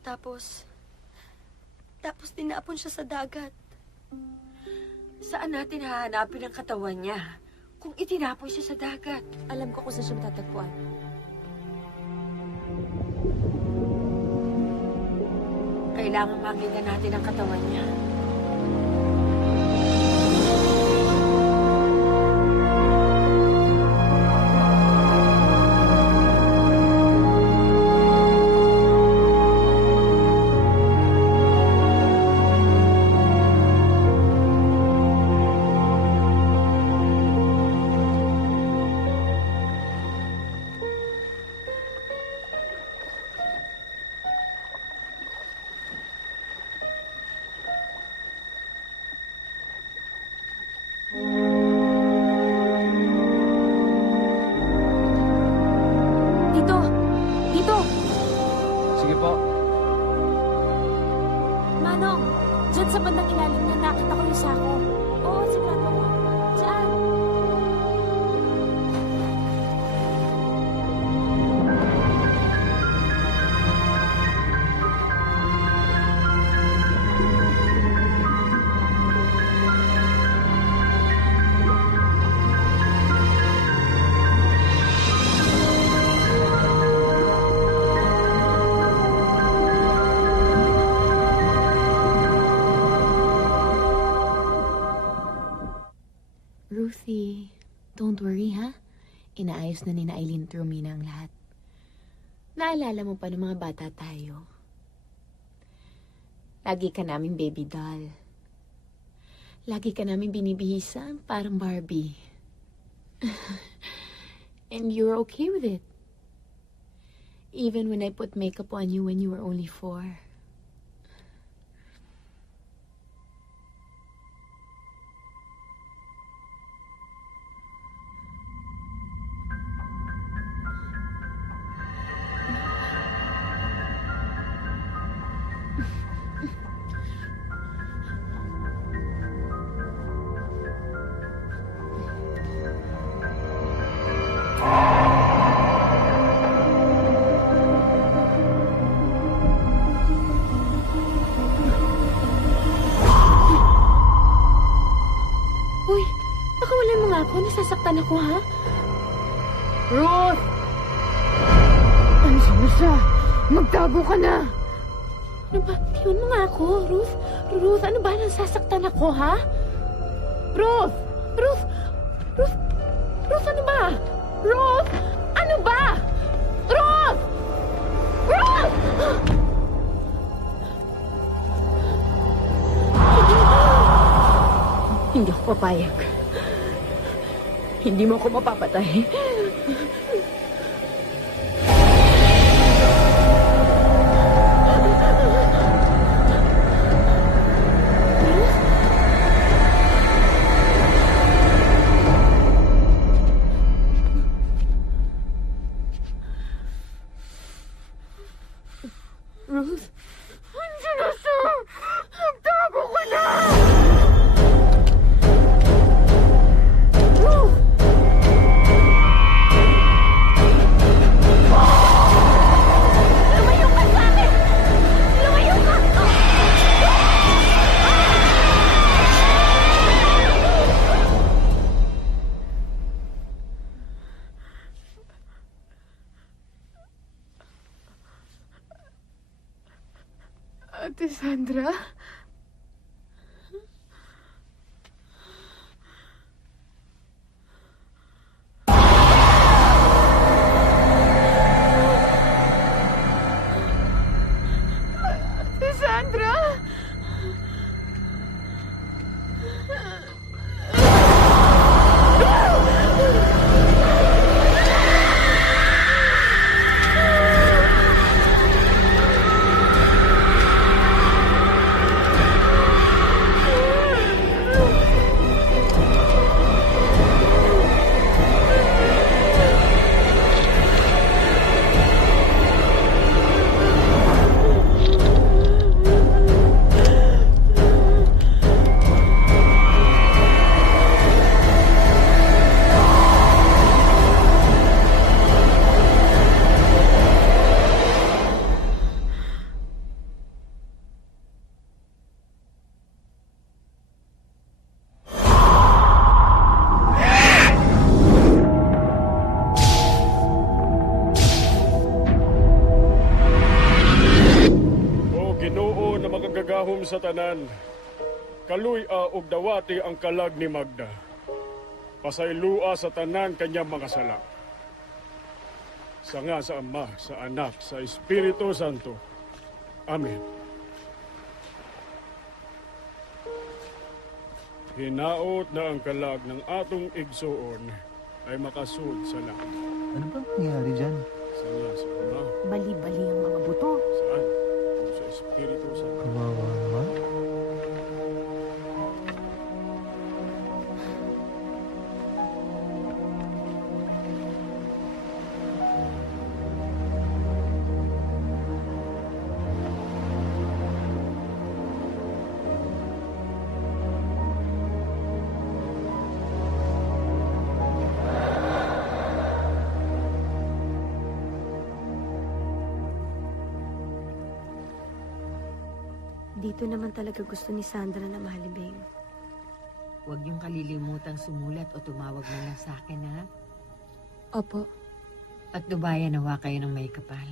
Tapos tinapon siya sa dagat. Saan natin hahanapin ang katawan niya kung itinapon siya sa dagat? Alam ko kung saan siya matatagpuan. kailangan makita natin ang katawan niya. Dito! Dito! Sige po. Manong, dyan sa bandang ilalim niya, nakita ko yung sako. Oo, sigurado ko. Diyan! Ruthie, don't worry, ha? Inaayos na ni Eileen at Romina ang lahat. Naalala mo pa ng mga bata tayo. Lagi ka naming baby doll. Lagi ka naming binibihisan, parang Barbie. And you're okay with it. Even when I put makeup on you when you were only 4. Uy, pakawalan mo nga ako. Nasasaktan ako, ha? Ruth! Andiyan na siya. Magtago ka na. Ano ba? Tiwan mo nga ako, Ruth. Ruth, ano ba? Nasasaktan ako, ha? Ruth! Ruth! Ruth! Ruth, ano ba? Ruth! Ano ba? Ruth! Ruth! Hindi ako papayag. Hindi mo ako mapapatay. Ruth? Andiyan na siya. Magtago ka na. Lumayo ka sa akin! Lumayo ka! Ate Sandra? Ate Sandra? gahom sa tanan, kaluy-a og dawati ang kalag ni Magda. Pasaylua sa tanan kanyang mga sala. Sanga sa Ama, sa Anak, sa Espiritu Santo. Amen. Hinaot na ang kalag ng atong igsuon ay makasud sa langit. Ano ba nangyayari dyan? Sanga sa Ama, Bali-bali ang mga buto. sa Anak, sa Espiritu Santo. Kawawa naman. Dito naman talaga gusto ni Sandra na mahalibing. Huwag niyong kalilimutang sumulat o tumawag na lang sa akin, ha? Opo. At dubayan nawa kayo ng may kapal.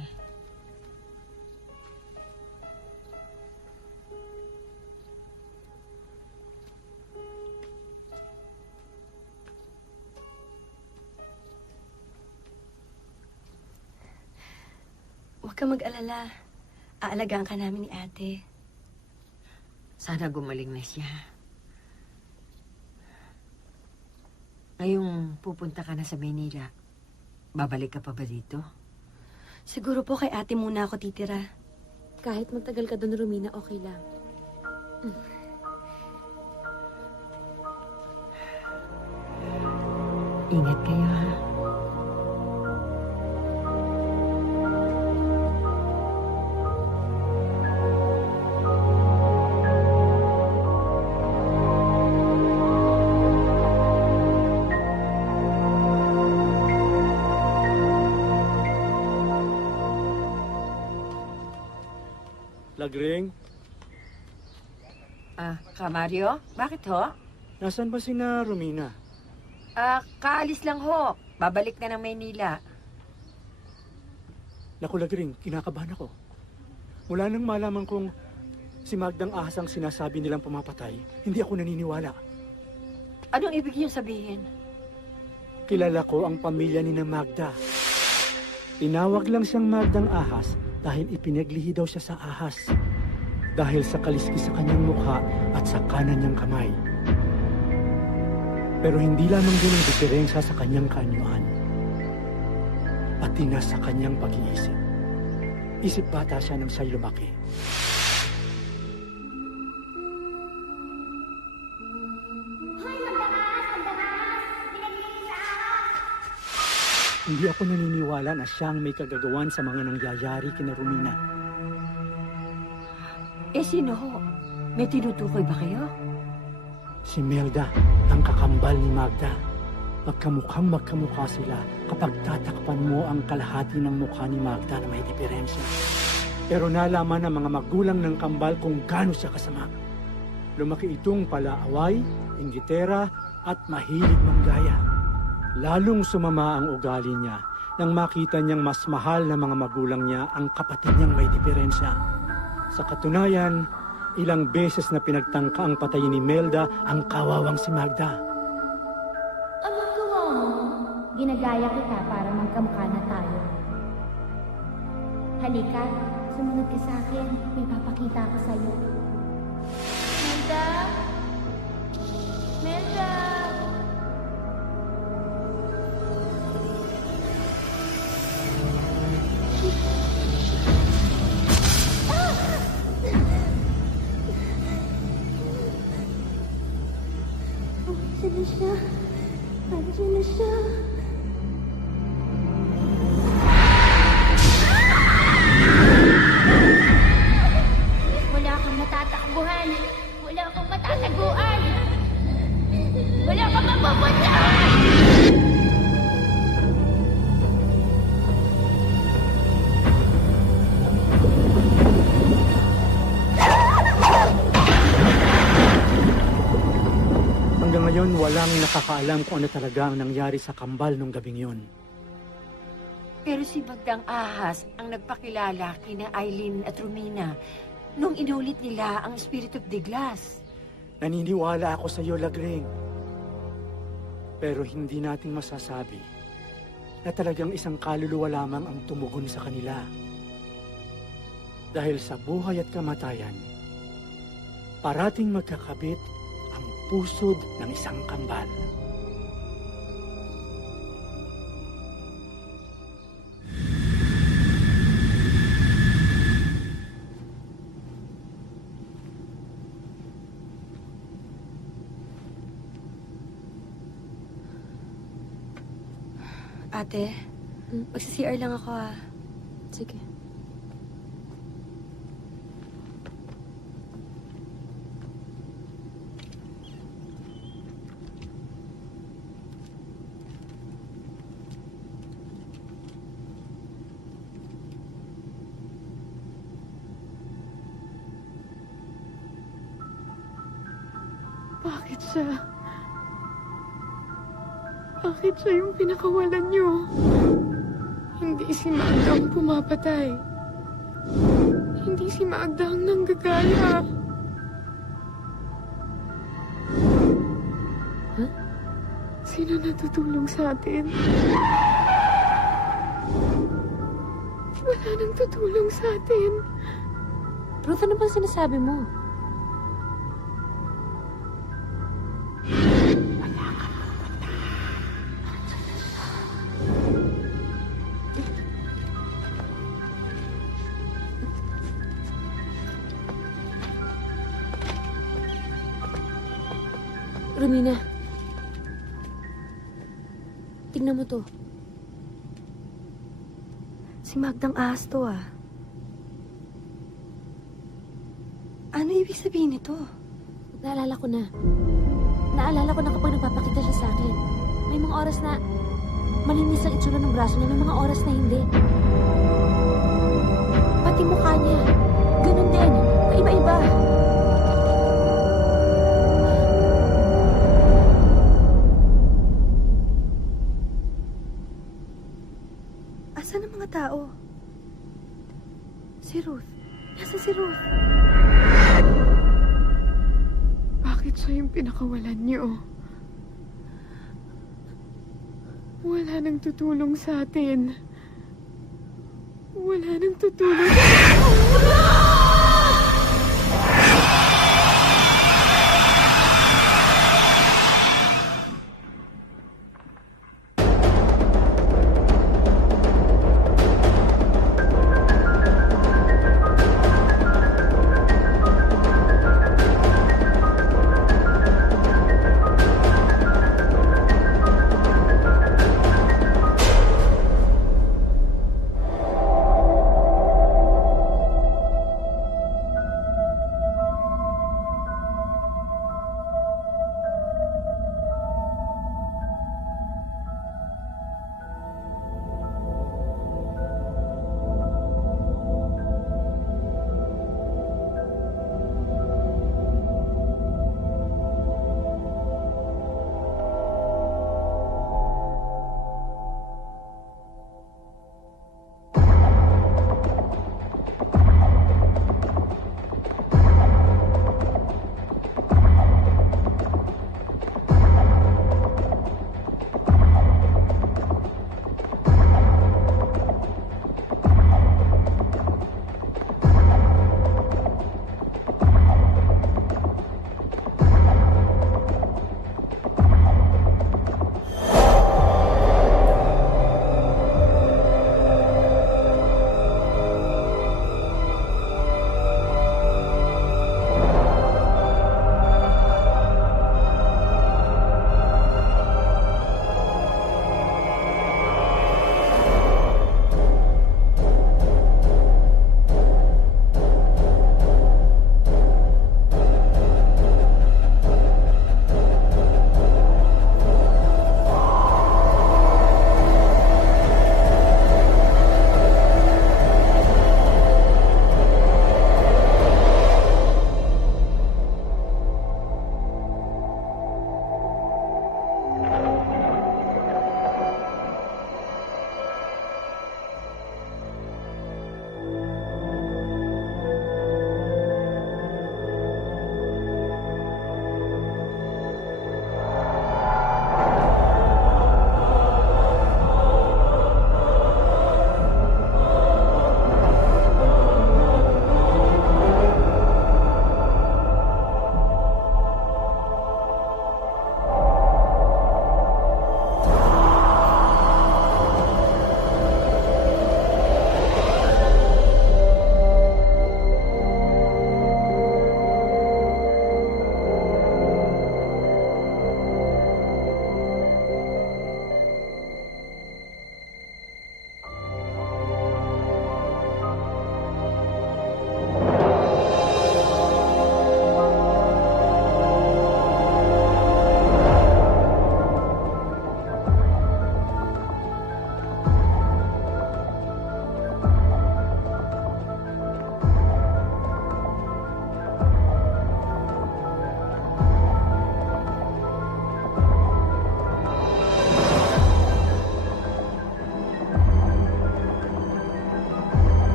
Huwag kang mag-alala. Aalagaan ka namin ni ate. Sana gumaling na siya. Ngayong pupunta ka na sa Manila, babalik ka pa ba dito? Siguro po kay ate muna ako titira. Kahit magtagal ka doon, Romina, okay lang. Ingat kayo, ha? Lagring, Mario? Bakit ho? nasan ba sina Romina? Kaalis lang ho. Babalik na ng Maynila. Naku, Lagring, kinakabahan ako. Mula nang malaman kong si Magdang Ahas ang sinasabi nilang pumapatay, hindi ako naniniwala. Anong ibig niyo sabihin? Kilala ko ang pamilya ni na Magda. Tinawag lang siyang Magdang Ahas dahil ipinaglihi daw siya sa ahas. Dahil sa kaliskis sa kanyang mukha at sa kanan niyang kamay. Pero hindi lamang din ang diferensya sa kanyang kaanyuan. Pati na sa kanyang pag-iisip. Isip bata siya nang siya'y lumaki. Hindi ako naniniwala na siyang may kagagawan sa mga nangyayari kina Romina. Sino ho? May tinutukoy ba kayo? Si Melda, ang kakambal ni Magda. Magkamukhang magkamukha sila kapag tatakpan mo ang kalahati ng mukha ni Magda na may diferensya. Pero nalaman ng mga magulang ng kambal kung gaano siya kasama. Lumaki itong palaaway, inggitera at mahilig manggaya. Lalong sumama ang ugali niya nang makita niyang mas mahal na mga magulang niya ang kapatid niyang may diferensya. Sa katunayan, ilang beses na pinagtangka ang patayin ni Melda ang kawawang si Magda. Anong gawa mo? Ginagaya kita para magkamukha na tayo. Halika, sumunod ka sa akin. May papakita ko sa'yo. Melda? Melda? Andiyan na siya. Andiyan na siya. Wala kang matatakbuhan. Wala kang matataguan. Wala kang mapupunta! Hanggang ngayon, walang nakakaalam kung ano talaga ang nangyari sa kambal nung gabing yun. Pero si Magdang Ahas ang nagpakilala kina Eileen at Romina. nung inulit nila ang Spirit of the Glass. Naniniwala ako sa iyo, Lagring. Pero hindi nating masasabi na talagang isang kaluluwa lamang ang tumugon sa kanila. Dahil sa buhay at kamatayan, parating magkakabit ang pusod ng isang kambal. Ate, magsa-CR lang ako ah. Sige. Bakit siya? Bakit siya yung pinakawalan niyo? Hindi si Magda ang pumapatay. Hindi si Magda ang nanggagaya. Huh? Sino natutulong sa atin? Wala nang tutulong sa atin. Ruth, ano bang sinasabi mo? Romina. Tingnan mo to. Si Magdang ahas to ah. Ano ibig sabihin nito? Naalala ko na. Naalala ko na kapag nagpapakita siya sa akin. May mga oras na malinis ang itsura ng braso niya, may mga oras na hindi. Pati mukha niya. Ganun din. Paiba-iba. Asan ang mga tao? Si Ruth. Nasaan si Ruth? Bakit siya yung pinakawalan niyo? Wala nang tutulong sa atin. Wala nang tutulong.